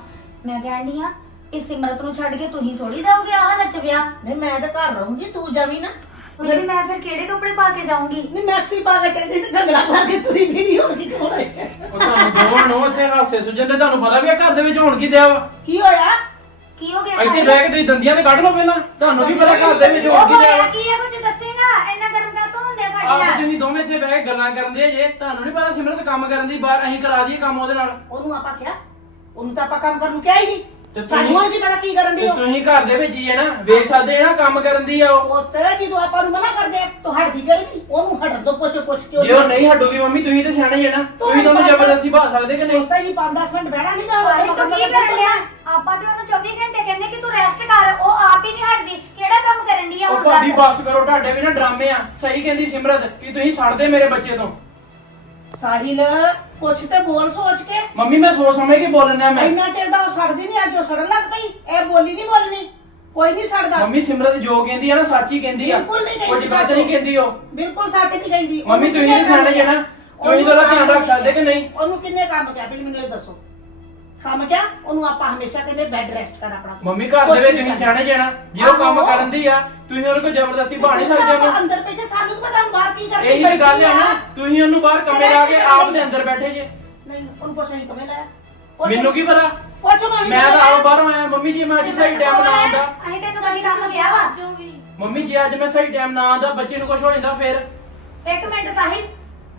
Speaker 4: ਮੈਂ ਕਹਿਣੀ ਆ ਇਸ ਸਿਮਰਤ ਨੂੰ ਛੱਡ ਕੇ ਤੁਸੀਂ ਥੋੜੀ ਜਾਓਗੇ ਆਹ ਨੱਚ ਵਿਆਹ?
Speaker 5: ਨਹੀਂ ਮੈਂ ਤਾਂ ਘਰ ਰਹੂੰਗੀ ਤੂੰ ਜਾਵੀਂ ਨਾ।
Speaker 4: ਵੈਸੇ ਮੈਂ ਫਿਰ ਕਿਹੜੇ ਕੱਪੜੇ ਪਾ ਕੇ ਜਾਊਂਗੀ?
Speaker 5: ਨਹੀਂ ਮੈਕਸੀ ਪਾ ਕੇ ਚੱਲਦੀ ਤੇ ਘੰਗਰਾ ਪਾ ਕੇ ਤੁਰੀ ਫਿਰੀ ਹੋਣੀ ਕੋਲ
Speaker 7: ਉਹ ਤੁਹਾਨੂੰ ਦੋਵਾਂ ਨੂੰ ਇੱਥੇ ਹਾਸੇ ਸੁਝਣ ਦੇ? ਤੁਹਾਨੂੰ ਪਤਾ ਵੀ ਆ ਘਰ ਦੇ ਵਿੱਚ ਹੋਣ ਕੀ ਦਿਆ ਵਾ?
Speaker 5: ਕੀ ਹੋਇਆ?
Speaker 4: ਕੀ ਹੋ ਗਿਆ
Speaker 7: ਇੱਥੇ? ਬਹਿ ਕੇ ਤੁਸੀਂ ਦੰਦੀਆਂ ਤੇ ਕੱਢ ਲਓ ਪਹਿਲਾਂ। ਤੁਹਾਨੂੰ ਵੀ ਪਤਾ ਘਰ ਦੇ ਵਿੱਚ ਹੋਣ
Speaker 4: ਉਹ
Speaker 7: ਕੀ ਦਿਆ
Speaker 4: ਹੋਇਆ
Speaker 7: ਵਾ?
Speaker 4: ਕੀ ਹੈ ਕੁਝ ਦੱਸੇਗਾ ਇੰਨਾ ਗਰਮ ਕਰ ਤੋਂ ਹੁੰਦੇ ਸਾਡੇ
Speaker 7: ਆਪ ਤੁਸੀਂ ਦੋਵੇਂ ਇੱਥੇ ਬਹਿ ਕੇ ਗੱਲਾਂ ਕਰਨ ਦੇ ਜੇ ਤੁਹਾਨੂੰ ਨਹੀਂ ਪਤਾ ਸਿਮਰਤ ਕੰਮ ਕਰਨ ਦੀ ਬਾਹਰ ਅਸੀਂ ਕਰਾ ਦਈਏ ਕੰਮ ਉਹਦੇ ਨਾਲ।
Speaker 5: ਉਹਨੂੰ ਆਪਾਂ ਕਿਹਾ ਉਹਨੂੰ ਤਾਂ ਆਪਾਂ ਕੰਮ ਕਰਨ ਨੂੰ ਕਿਹਾ ਹੀ ਨਹੀਂ।
Speaker 7: ਤੇ
Speaker 5: ਸਾਨੂੰ ਹੁਣ ਕੀ ਪਤਾ ਕੀ ਕਰਨ
Speaker 7: ਤੇ
Speaker 5: ਦੀ ਉਹ
Speaker 7: ਤੁਸੀਂ ਘਰ ਦੇ ਵਿੱਚ ਹੀ ਹੈ ਨਾ ਵੇਖ ਸਕਦੇ ਆ ਨਾ ਕੰਮ ਕਰਨ ਦੀ ਆ ਉਹ।
Speaker 5: ਉਹ ਤੇ ਜਦੋਂ ਆਪਾਂ ਨੂੰ ਮਨਾ ਕਰਦੇ ਆ, ਤੂੰ ਹਟਦੀ ਕਿਹੜੀ ਨਹੀਂ ਉਹਨੂੰ ਹਟਣ ਤੋਂ ਪੁੱਛ ਪੁੱਛ ਕੇ
Speaker 7: ਜੇ ਉਹ ਨਹੀਂ ਹਟੂਗੀ ਮੰਮੀ ਤੁਸੀਂ ਤੇ ਸਿਆਣੇ ਜੇ ਨਾ। ਤੁਸੀਂ ਤਾਂ ਉਹਨੂੰ ਜ਼ਬਰਦਸਤੀ ਭਾ ਸਕਦੇ ਕਿ ਨਹੀਂ?
Speaker 5: ਤਾਂ ਹੀ 5-10 ਮਿੰਟ ਬਹਿਣਾ ਨਹੀਂ ਗਾ
Speaker 4: ਸਾਹਿਲ ਤੂੰ ਕੀ ਕਰਨ ਲਿਆ ਆਪਾਂ ਤੇ ਉਹਨੂੰ 24 ਘੰਟੇ ਕਹਿੰਦੇ ਕਿ ਤੂੰ ਰੈਸਟ ਕਰ ਉਹ ਆਪ ਹੀ ਨਹੀਂ ਹਟਦੀ। ਕਿਹੜਾ ਕੰਮ ਕਰਨ ਦੀ ਆ
Speaker 7: ਉਹ
Speaker 4: ਹੁਣ
Speaker 7: ਭਾਬੀ
Speaker 4: ਦੱਸ?
Speaker 7: ਬਸ ਕਰੋ ਤੁਹਾਡੇ ਵੀ ਨਾ ਡਰਾਮੇ ਆ। ਸਹੀ ਕਹਿੰਦੀ ਸਿਮਰਤ ਕਿ ਤੁਸੀਂ ਛੱਡਦੇ ਮੇਰੇ ਬੱਚੇ ਤੋਂ।
Speaker 5: ਸਾਹਿਲ ਕੁਛ ਤੇ ਬੋਲ ਸੋਚ ਕੇ।
Speaker 7: ਮੰਮੀ ਮੈਂ ਸੋਚ ਸਮਝ ਕੇ ਬੋਲਣਾ ਮੈਂ।
Speaker 5: ਇੰਨਾ ਚਿਰ ਦਾ ਉਹ ਸੜਦੀ ਉਹ ਸੜਨ ਲੱਗ ਪਈ। ਇਹ ਬੋਲੀ ਨਹੀਂ ਬੋਲਣੀ। ਕੋਈ ਨਹੀਂ ਸੜਦਾ।
Speaker 7: ਮੰਮੀ ਸਿਮਰਤ ਜੋ ਕਹਿੰਦੀ ਆ ਨਾ ਸੱਚ ਹੀ ਕਹਿੰਦੀ ਆ।
Speaker 5: ਬਿਲਕੁਲ ਨਹੀਂ
Speaker 7: ਕੁਝ
Speaker 5: ਕਹਿੰਦੀ
Speaker 7: ਗਲਤ
Speaker 5: ਸੱਚ।
Speaker 7: ਨਹੀਂ ਕਹਿੰਦੀ ਉਹ।
Speaker 5: ਬਿਲਕੁਲ ਸੱਚ ਨਹੀਂ ਕਹਿੰਦੀ।
Speaker 7: ਮੰਮੀ ਤੁਸੀਂ ਤੇ ਸਿਆਣੇ ਜੇ ਨਾ ਤੁਸੀਂ ਤਾਂ ਉਹਦਾ ਧਿਆਨ ਰੱਖ ਸਕਦੇ ਕਿ ਨਹੀਂ?
Speaker 5: ਉਹਨੂੰ ਕਿੰਨੇ ਕੰਮ ਕਿਹਾ? ਪਹਿਲਾਂ ਮੈਨੂੰ ਇਹ ਦੱਸੋ। ਕੰਮ ਕਿਹਾ? ਉਹਨੂੰ ਆਪਾਂ ਹਮੇਸ਼ਾ ਕਹਿੰਦੇ ਬੈੱਡ ਰੈਸਟ ਕਰ ਆਪਣਾ।
Speaker 7: ਮੰਮੀ ਘਰ ਦੇ
Speaker 5: ਕੁਛ
Speaker 7: ਵਿੱਚ
Speaker 5: ਨਹੀਂ
Speaker 7: ਤੁਸੀਂ
Speaker 5: ਕਰਨਾ।
Speaker 7: ਸਿਆਣੇ ਜੇ ਨਾ ਜੇ ਉਹ ਕੰਮ
Speaker 5: ਆਹੋ।
Speaker 7: ਕਰਨ ਦੀ ਆ ਤੁਸੀਂ ਉਹਨੂੰ ਕੋਈ ਜ਼ਬਰਦਸਤੀ ਬਹਾ ਨਹੀਂ ਸਕਦੇ
Speaker 5: ਆਪਾਂ
Speaker 7: ਉਹਨੂੰ
Speaker 5: ਅੰਦਰ ਬੈਠੇ ਸਾਨੂੰ ਕੀ ਪਤਾ ਹੁਣ ਬਾਹਰ ਕੀ ਕਰਦੀ
Speaker 7: ਇਹੀ ਤਾਂ ਗੱਲ
Speaker 5: ਬੈਠੀ
Speaker 7: ਹੈ ਨਾ ਤੁਸੀਂ ਉਹਨੂੰ ਬਾਹਰ ਕਮਰੇ ਲਾ ਕੇ ਆਪ ਦੇ ਅੰਦਰ ਬੈਠੇ ਜੇ।
Speaker 5: ਨਹੀਂ ਉਹਨੂੰ ਪੁੱਛ ਨਹੀਂ ਕਮੇ ਲਾਇਆ ਉਹ
Speaker 7: ਮੈਨੂੰ ਕੀ ਪਤਾ? ਮੈਂ ਤਾਂ ਆਪ। ਬਾਹਰੋਂ ਆਇਆ ਮੰਮੀ ਜੀ ਮੈਂ ਅੱਜ ਸਹੀ ਟਾਈਮ ਨਾ ਆਉਂਦਾ।
Speaker 4: ਅਸੀਂ ਤੈਨੂੰ ਕਦੀ ਕੰਮ ਕਿਹਾ ਵਾ?
Speaker 6: ਜੋ ਵੀ
Speaker 7: ਮੰਮੀ ਜੀ ਅੱਜ ਮੈਂ ਸਹੀ ਟਾਈਮ ਨਾ ਆਉਂਦਾ ਬੱਚੇ ਨੂੰ ਕੁਝ ਹੋ ਜਾਂਦਾ ਫਿਰ।
Speaker 4: ਇੱਕ ਮਿੰਟ ਸਾਹਿਲ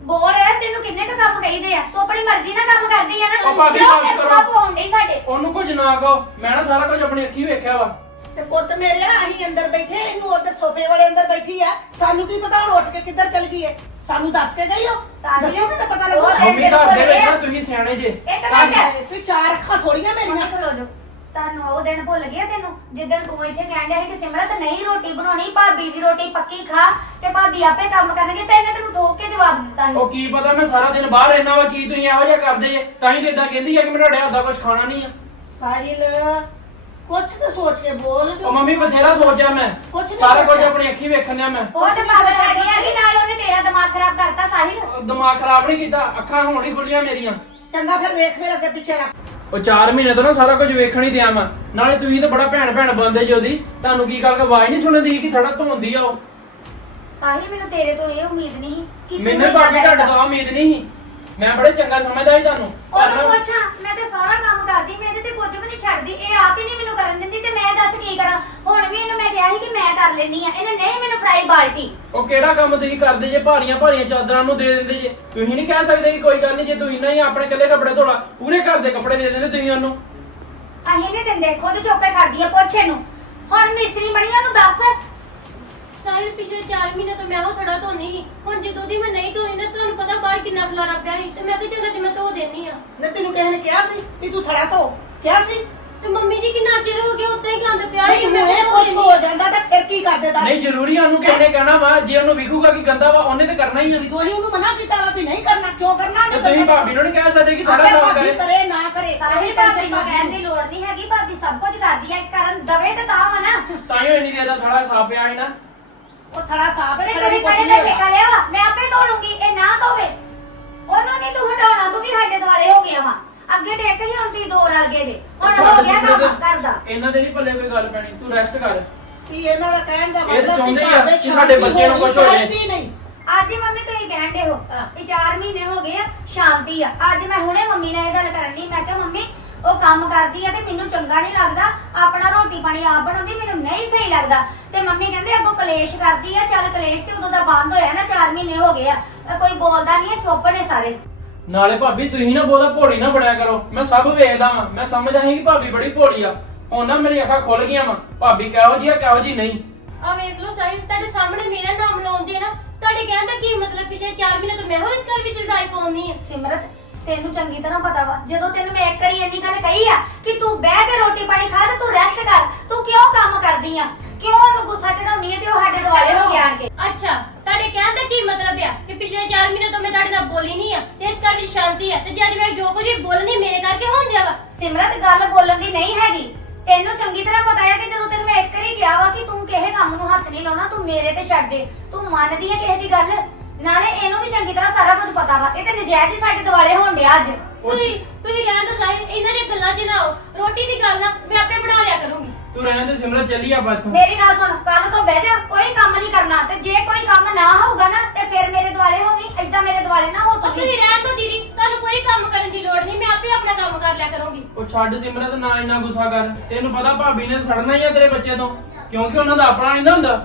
Speaker 4: ਬੋਲ ਯਾਰ ਤੈਨੂੰ ਕਿੰਨੇ ਕ ਕੰਮ ਕਹੀਦੇ ਆ? ਤੂੰ ਆਪਣੀ ਮਰਜ਼ੀ ਨਾਲ ਕੰਮ ਕਰਦੀ ਆ ਨਾ।
Speaker 7: ਉਹ ਭਾਬੀ
Speaker 4: ਕਿਉਂ
Speaker 7: ਬਸ
Speaker 4: ਸਿਰ
Speaker 7: ਕਰੋ।
Speaker 4: ਖਰਾਬ ਹੋਣ ਡਈ ਸਾਡੇ।
Speaker 7: ਉਹਨੂੰ ਕੁਝ ਨਾ ਕਹੋ ਮੈਂ ਨਾ ਸਾਰਾ ਕੁਝ ਆਪਣੀ ਅੱਖੀਂ ਵੇਖਿਆ ਵਾ।
Speaker 5: ਤੇ ਪੁੱਤ ਮੇਰੇ ਅਸੀਂ ਅੰਦਰ ਬੈਠੇ ਇਹਨੂੰ ਉਧਰ ਸੋਫੇ ਵਾਲੇ ਅੰਦਰ ਬੈਠੀ ਆ। ਸਾਨੂੰ ਕੀ ਪਤਾ ਹੁਣ ਉੱਠ ਕੇ ਕਿੱਧਰ ਚਲ ਗਈ ਏ ਸਾਨੂੰ ਦੱਸ ਕੇ ਗਈ ਹੋ
Speaker 2: ਸਾਨੂੰ-
Speaker 5: ਦੱਸੋ ਤਾਂ ਪਤਾ ਲੱਗੂਗਾ।
Speaker 7: ਮੰਮੀ ਘਰ ਦੇ ਵਿੱਚ ਨਾ ਤੁਸੀਂ ਸਿਆਣੇ ਜੇ।
Speaker 2: ਇੱਕ
Speaker 7: ਤੁਹਾਨੂੰ-
Speaker 2: ਮਿੰਟ
Speaker 5: ਤੂੰ ਚਾਰ ਅੱਖਾਂ ਥੋੜੀਆਂ ਮੇਰੀਆਂ।
Speaker 4: ਖਲੋ ਜੋ ਤੁਹਾਨੂੰ ਉਹ ਦਿਨ ਭੁੱਲ ਗਿਆ ਤੈਨੂੰ? ਜਿੱਦਣ ਤੂੰ ਇੱਥੇ ਕਹਿਣ ਡਿਆ ਸੀ ਕਿ ਸਿਮਰਤ ਨਹੀਂ ਰੋਟੀ ਬਣਾਉਣੀ ਭਾਬੀ ਦੀ ਰੋਟੀ ਪੱਕੀ ਖਾ ਤੇ ਭਾਬੀ ਆਪੇ ਕੰਮ ਕਰਨਗੇ ਤੇ ਇਹਨੇ ਤੈਨੂੰ ਠੋਕ ਕੇ ਜਵਾਬ ਦਿੱਤਾ ਸੀ।
Speaker 7: ਉਹ ਕੀ ਪਤਾ ਮੈਂ ਸਾਰਾ ਦਿਨ ਬਾਹਰ ਰਹਿਣਾ ਵਾ ਕੀ ਤੁਸੀਂ ਇਹੋ ਜਿਹਾ ਕਰਦੇ ਜੇ? ਤਾਂ ਹੀ ਤੇ ਇਦਾਂ ਕਹਿੰਦੀ ਆ ਕਿ ਮੈਂ ਤੁਹਾਡੇ ਹੱਥ ਦਾ ਕੁਝ ਖਾਣਾ ਨਹੀਂ ਆ।
Speaker 5: ਸਾਹਿਲ ਕੁਛ ਤਾਂ ਸੋਚ ਕੇ ਬੋਲ।
Speaker 7: ਉਹ ਮੰਮੀ ਬਥੇਰਾ ਸੋਚਿਆ ਮੈਂ।
Speaker 5: ਕੁਛ
Speaker 7: ਸਾਰਾ ਕੁਝ
Speaker 5: ਸੋਚਿਆ।
Speaker 7: ਆਪਣੀ ਅੱਖੀਂ ਵੇਖਣਿਆ ਮੈਂ।
Speaker 4: ਉਹ ਤੇ ਪਾਗਲ ਹੈਗੀ ਆ ਕਿ ਨਾਲ ਉਹਨੇ ਤੇਰਾ ਦਿਮਾਗ ਖਰਾਬ ਕਰਤਾ ਸਾਹਿਲ।
Speaker 7: ਉਹ ਦਿਮਾਗ ਖਰਾਬ ਨਹੀਂ ਕੀਤਾ ਅੱਖਾਂ ਹੁਣ ਹੀ ਖੁੱਲੀਆਂ ਮੇਰੀਆਂ।
Speaker 5: ਚੰਗਾ ਫਿਰ ਵੇਖ ਮੇਰੇ ਅੱਗੇ ਪਿੱਛੇ ਰੱਖ।
Speaker 7: ਉਹ 4 ਮਹੀਨੇ ਤੋਂ ਨਾ ਸਾਰਾ ਕੁਝ ਵੇਖਣ ਹੀ ਦਿਆਂ ਮੈਂ। ਨਾਲੇ ਤੁਸੀਂ ਤਾਂ ਬੜਾ ਭੈਣ ਭੈਣ ਬੰਦੇ ਜੀ ਉਹਦੀ। ਤੁਹਾਨੂੰ ਕੀ ਕਰਕੇ ਆਵਾਜ਼ ਨਹੀਂ ਸੁਣਦੀ ਕਿ ਥੜਾ ਧੋਂਦੀ ਆ ਉਹ?
Speaker 4: ਸਾਹਿਲ ਮੈਨੂੰ ਤੇਰੇ ਤੋਂ ਇਹ ਉਮੀਦ ਨਹੀਂ ਸੀ ਕਿ ਤੂੰ
Speaker 7: ਮੈਨੂੰ ਬਾਕੀ ਤੁਹਾਡੇ
Speaker 4: ਕਰੇਗਾ।
Speaker 7: ਤੋਂ ਉਮੀਦ ਨਹੀਂ ਸੀ। ਮੈਂ ਬੜੇ ਚੰਗਾ ਸਮਝਦਾ ਸੀ ਤੁਹਾਨੂੰ।
Speaker 4: ਉਹਨੂੰ ਪੁੱਛਾਂ ਮੈਂ ਤੇ ਸਾਰਾ ਕੰਮ ਕਰਦੀ ਮੈਂ ਇਹਦੇ ਤੇ ਕੁਝ ਵੀ ਨਹੀਂ ਛੱਡਦੀ ਇਹ ਆਪ ਹੀ ਨਹੀਂ ਮੈਨੂੰ ਕਰਨ ਦਿੰਦੀ ਤੇ ਮੈਂ ਦੱਸ ਕੀ ਕਰਾਂ? ਹੁਣ ਵੀ ਇਹਨੂੰ ਮੈਂ ਕਿਹਾ ਸੀ ਕਿ ਮੈਂ ਕਰ ਲੈਣੀ ਆ। ਇਹਨੇ ਨਹੀਂ ਮੈਨੂੰ ਫਰਾਈ ਬਾਲਟੀ।
Speaker 7: ਉਹ ਕਿਹੜਾ ਕੰਮ ਤੁਸੀਂ ਕਰਦੇ ਜੇ ਭਾਰੀਆਂ ਭਾਰੀਆਂ ਚਾਦਰਾਂ ਨੂੰ ਦੇ ਦਿੰਦੇ ਜੇ? ਤੁਸੀਂ ਨਹੀਂ ਕਹਿ ਸਕਦੇ ਕਿ ਕੋਈ ਗੱਲ ਨਹੀਂ ਜੇ ਤੁਸੀਂ ਨਹੀਂ ਆਪਣੇ ਇਕੱਲੇ ਕੱਪੜੇ ਧੋਲਾ ਪੂਰੇ ਘਰ ਦੇ ਕੱਪੜੇ ਦੇ ਦਿੰਦੇ ਤੁਸੀਂ ਉਹਨੂੰ।
Speaker 4: ਅਸੀਂ ਨਹੀਂ ਦਿੰਦੇ ਖੁਦ ਚੁੱਕ ਕੇ ਖਾਦੀ ਆ ਪੁੱਛ ਇਹਨੂੰ ਹੁਣ ਮਿਸਰੀ ਬਣੀ ਉਹਨੂੰ ਦੱਸ।
Speaker 6: ਸਾਹਿਲ ਪਿਛਲੇ 4 ਮਹੀਨੇ ਤੋਂ ਮੈਂ ਉਹ ਥੜਾ ਧੋਨੀ ਸੀ। ਹੁਣ ਜਦੋਂ ਦੀ ਮੈਂ ਨਹੀਂ ਧੋਈ ਨਾ ਤੁਹਾਨੂੰ ਪਤਾ ਬਾਹਰ ਕਿੰਨਾ ਖਲਾਰਾ ਪਿਆ ਸੀ। ਤੇ ਮੈਂ ਕਿਹਾ ਚੰਗਾ ਜੇ ਮੈਂ ਧੋ ਦੇਣੀ ਆ।
Speaker 5: ਨੇ ਤੈਨੂੰ ਕਿਸੇ ਨੇ ਕਿਹਾ ਸੀ ਵੀ ਤੂੰ ਥੜਾ ਧੋ? ਕਿਹਾ ਸੀ?
Speaker 6: ਤੇ ਮੰਮੀ ਜੀ ਕਿੰਨਾ ਚਿਰ ਹੋ ਗਿਆ ਉੱਤੇ ਹੀ ਗੰਦ ਪਿਆ
Speaker 5: ਨਹੀਂ
Speaker 6: ਸੀ ਮੈਂ
Speaker 5: ਹੁਣੇ
Speaker 6: ਦੇਣੀ
Speaker 5: ਹੋ। ਜਾਂਦਾ ਤਾਂ ਫਿਰ ਕੀ ਕਰਦੇ ਦੱਸ?
Speaker 7: ਨਹੀਂ ਜ਼ਰੂਰੀ ਆ ਉਹਨੂੰ ਨੇ ਕਹਿਣਾ ਵਾ ਜੇ ਉਹਨੂੰ ਵਿਖੂਗਾ ਕਿ ਗੰਦਾ ਵਾ ਉਹਨੇ ਤੇ ਕਰਨਾ ਹੀ ਆ।
Speaker 5: ਤੂੰ ਹੀ ਉਹਨੂੰ ਮਨਾ ਕੀਤਾ ਵਾ ਵੀ ਨਹੀਂ ਕਰਨਾ ਕਿਉਂ ਕਰਨਾ?
Speaker 7: ਤੇ ਤੁਸੀਂ ਭਾਬੀ ਨੂੰ ਨਹੀਂ ਕਹਿ ਸਕਦੇ ਕਿ ਥੋੜਾ
Speaker 5: ਆਪੇ ਭਾਬੀ
Speaker 7: ਕਰੇ।
Speaker 5: ਕਰੇ ਨਾ ਕਰੇ।
Speaker 4: ਸਾਹਿਲ ਭਾਬੀ ਨੂੰ ਕਹਿਣ ਦੀ ਲੋੜ ਨਹੀਂ ਹੈਗੀ ਭਾਬੀ ਸਭ ਕੁਝ ਕਰਦੀ ਆ ਕਰਨ ਦਵੇ ਤੇ ਤਾਂ ਵਾ ਨਾ।
Speaker 7: ਤਾਂ ਹੀ ਇੰਨੀ ਦੇਰ ਦਾ ਥੋੜਾ ਸਾਫ਼ ਪਿਆ ਸੀ ਨਾ।
Speaker 5: ਉਹ ਥੜਾ ਸਾਫ਼ ਹੈ
Speaker 4: ਤੇ
Speaker 5: ਥੜੇ
Speaker 4: ਕਦੇ
Speaker 5: ਨੂੰ ਕੁਛ
Speaker 4: ਕਦੇ
Speaker 5: ਨਹੀਂ
Speaker 4: ਤਾਂ
Speaker 5: ਹੋਇਆ।
Speaker 4: ਠੇਕਾ ਲਿਆ ਵਾ ਮੈਂ ਆਪੇ ਧੋ ਲੂੰਗੀ ਇਹ ਨਾ ਧੋਵੇ। ਉਹਨੂੰ ਨਹੀਂ ਤੂੰ ਹਟਾਉਣਾ ਤੂੰ ਵੀ ਸਾਡੇ ਦੁਆਲੇ ਹੋ ਗਿਆ ਵਾ। ਅੱਗੇ ਤੇ ਇੱਕ ਹੀ ਹੁਣ ਤੀ ਦੋ ਰਲ ਗਏ ਜੇ। ਹੁਣ ਹੋ ਗਿਆ ਕੰਮ ਕਰਦਾ
Speaker 7: ਇਹਨਾਂ ਦੇ ਨਹੀਂ ਪੱਲੇ ਕੋਈ ਗੱਲ ਪੈਣੀ ਤੂੰ ਰੈਸਟ ਕਰ।
Speaker 5: ਕੀ ਇਹਨਾਂ ਦਾ ਕਹਿਣ ਦਾ
Speaker 7: ਇਹ ਤਾਂ
Speaker 5: ਮਤਲਬ
Speaker 7: ਚਾਹੁੰਦੇ
Speaker 5: ਵੀ
Speaker 7: ਹੀ ਆ
Speaker 5: ਭਾਵੇਂ
Speaker 7: ਕਿ ਸਾਡੇ
Speaker 5: ਸ਼ਾਂਤੀ
Speaker 7: ਬੱਚੇ ਨੂੰ ਕੁਛ ਹੋ ਜਾਏ।
Speaker 5: ਸ਼ਾਂਤੀ ਨਹੀਂ।
Speaker 4: ਅੱਜ ਹੀ ਮੰਮੀ ਤੁਸੀਂ ਕਹਿੰਦੇ ਹੋ
Speaker 5: ਹਾਂ।
Speaker 4: ਵੀ 4 ਮਹੀਨੇ ਹੋ ਗਏ ਆ ਸ਼ਾਂਤੀ ਆ। ਅੱਜ ਮੈਂ ਹੁਣੇ ਮੰਮੀ ਨਾਲ ਇਹ ਗੱਲ ਕਰਨ ਦੀ ਮੈਂ ਕਿਹਾ ਮੰਮੀ ਉਹ ਕੰਮ ਕਰਦੀ ਆ ਤੇ ਮੈਨੂੰ ਚੰਗਾ ਨਹੀਂ ਲੱਗਦਾ। ਆਪਣਾ ਰੋਟੀ ਪਾਣੀ ਆਪ ਬਣਾਉਂਦੀ ਮੈਨੂੰ ਨਹੀਂ ਸਹੀ ਲੱਗਦਾ। ਤੇ ਮੰਮੀ ਕਹਿੰਦੇ ਅੱਗੋਂ ਕਲੇਸ਼ ਕਰਦੀ ਆ। ਚੱਲ ਕਲੇਸ਼ ਤੇ ਉਦੋਂ ਦਾ ਬੰਦ ਹੋਇਆ ਨਾ 4 ਮਹੀਨੇ ਹੋ ਗਏ ਆ। ਅਹ ਕੋਈ ਬੋਲਦਾ ਨਹੀਂ ਆ ਚੁੱਪ ਨੇ ਸਾਰੇ।
Speaker 7: ਨਾਲੇ ਭਾਬੀ ਤੁਸੀਂ ਨਾ ਬੋਲਦਾ ਭੋੜੀ ਨਾ ਬਣਿਆ ਕਰੋ। ਮੈਂ ਸਭ ਵੇਖਦਾ ਵਾਂ। ਮੈਂ ਸਮਝਦਾ ਹਾਂ ਕਿ ਭਾਬੀ ਬੜੀ ਭੋੜੀ ਆ। ਹੁਣ ਨਾ ਮੇਰੀ ਅੱਖਾਂ ਖੁੱਲ ਗਈਆਂ ਵਾਂ। ਭਾਬੀ ਕਿਹੋ ਜੀ ਆ ਕਿਹੋ ਜੀ ਨਹੀਂ।
Speaker 6: ਆ ਵੇਖ ਲਓ ਸਾਹਿਲ ਤੁਹਾਡੇ ਸਾਹਮਣੇ ਮੇਰਾ ਨਾਮ ਲਾਉਂਦੇ ਨਾ। ਤੁਹਾਡੇ ਕਹਿਣ ਦਾ ਕੀ ਮਤਲਬ ਪਿਛਲੇ 4 ਮਹੀਨੇ ਤੋਂ ਮੈਂ ਹੋ ਇਸ ਘਰ ਵਿੱਚ ਲੜਾਈ ਪਾਉਣੀ ਆ।
Speaker 4: ਸਿਮਰਤ ਤੈਨੂੰ ਚੰਗੀ ਤਰ੍ਹਾਂ ਪਤਾ ਵਾ ਜਦੋਂ ਤੈਨੂੰ ਮੈਂ ਇੱਕ ਵਾਰੀ ਇੰਨੀ ਗੱਲ ਕਹੀ ਆ ਕਿ ਤੂੰ ਬਹਿ ਕੇ ਰੋਟੀ ਪਾਣੀ ਖਾ ਤੇ ਤੂੰ ਰੈਸਟ ਕਰ ਤੂੰ ਕਿਉਂ ਕੰਮ ਕਰਦੀ ਆ? ਕਿਉਂ ਉਹਨੂੰ ਗੁੱਸਾ ਚੜਾਉਣੀ ਆ ਤੇ ਉਹ ਸਾਡੇ ਦੁਆਲੇ ਹੋ ਗਿਆ ਆਣ ਕੇ?
Speaker 6: ਅੱਛਾ ਤੁਹਾਡੇ ਕਹਿਣ ਦਾ ਕੀ ਮਤਲਬ ਆ? ਕਿ ਪਿਛਲੇ 4 ਮਹੀਨੇ ਤੋਂ ਮੈਂ ਤੁਹਾਡੇ ਨਾਲ ਬੋਲੀ ਨਹੀਂ ਆ ਤੇ ਇਸ ਘਰ ਵਿੱਚ ਸ਼ਾਂਤੀ ਆ ਤੇ ਜੇ ਅੱਜ ਮੈਂ ਜੋ ਕੁਝ ਬੋਲਣੀ ਮੇਰੇ ਕਰਕੇ ਹੋਣ ਦਿਆ ਵਾ?
Speaker 4: ਸਿਮਰਤ ਗੱਲ ਬੋਲਣ ਦੀ ਨਹੀਂ ਹੈਗੀ। ਤੈਨੂੰ ਚੰਗੀ ਤਰ੍ਹਾਂ ਪਤਾ ਹੈ ਕਿ ਜਦੋਂ ਤੈਨੂੰ ਮੈਂ ਇੱਕ ਵਾਰੀ ਕਿਹਾ ਵਾ ਕਿ ਤੂੰ ਕਿਸੇ ਕੰਮ ਨੂੰ ਹੱਥ ਨਹੀਂ ਲਾਉਣਾ ਤੂੰ ਮੇਰੇ ਤੇ ਛੱਡ ਦੇ। ਤੂੰ ਮੰਨਦੀ ਹੈ ਕਿਸੇ ਦੀ ਗੱਲ? ਨਾਲੇ ਇਹਨੂੰ ਵੀ ਚੰਗੀ ਤਰ੍ਹਾਂ ਸਾਰਾ ਕੁਝ ਪਤਾ ਵਾ। ਇਹ ਤੇ ਨਜਾਇਜ਼ ਹੀ ਸਾਡੇ ਦੁਆਲੇ ਹੋਣ ਡਿਆ ਅੱਜ।
Speaker 6: ਤੁਸੀਂ ਤੁਸੀਂ ਰਹਿਣ ਦੋ ਸਾਹਿਲ ਇਹਨਾਂ ਦੀਆਂ ਗੱਲਾਂ 'ਚ ਨਾ ਆਓ। ਰੋਟੀ ਦੀ ਗੱਲ ਨਾ ਮੈਂ ਆਪੇ ਬਣਾ ਲਿਆ ਕਰੂੰਗੀ।
Speaker 7: ਤੂੰ ਰਹਿਣ ਦੇ ਸਿਮਰਤ ਚੱਲੀ ਆ ਬੱਥੋਂ
Speaker 4: ਮੇਰੀ ਗੱਲ ਸੁਣ ਕੱਲ ਤੋਂ ਬਹਿ ਜਾ ਕੋਈ ਕੰਮ ਨਹੀਂ ਕਰਨਾ। ਤੇ ਜੇ ਕੋਈ ਕੰਮ ਨਾ ਹੋਊਗਾ ਨਾ ਤੇ ਫਿਰ ਮੇਰੇ ਦੁਆਲੇ ਹੋਵੀਂ ਏਦਾਂ ਮੇਰੇ ਦੁਆਲੇ ਨਾ ਹੋ
Speaker 6: ਉਹ
Speaker 4: ਤੂੰ
Speaker 6: ਤੁਸੀਂ ਰਹਿਣ ਦੋ ਦੀਦੀ ਤੁਹਾਨੂੰ ਕੋਈ ਕੰਮ ਕਰਨ ਦੀ ਲੋੜ ਨਹੀਂ ਮੈਂ ਆਪੇ ਆਪਣਾ ਕੰਮ ਕਰ ਲਿਆ ਕਰੂੰਗੀ।
Speaker 7: ਉਹ ਛੱਡ ਸਿਮਰਤ ਨਾ ਇੰਨਾ ਗੁੱਸਾ ਕਰ। ਤੈਨੂੰ ਪਤਾ ਭਾਬੀ ਨੇ ਸੜਨਾ ਹੀ ਆ ਤੇਰੇ ਬੱਚੇ ਤੋਂ। ਕਿਉਂਕਿ ਉਹਨਾਂ ਦਾ ਆਪਣਾ ਨਹੀਂ ਨਾ ਹੁੰਦਾ।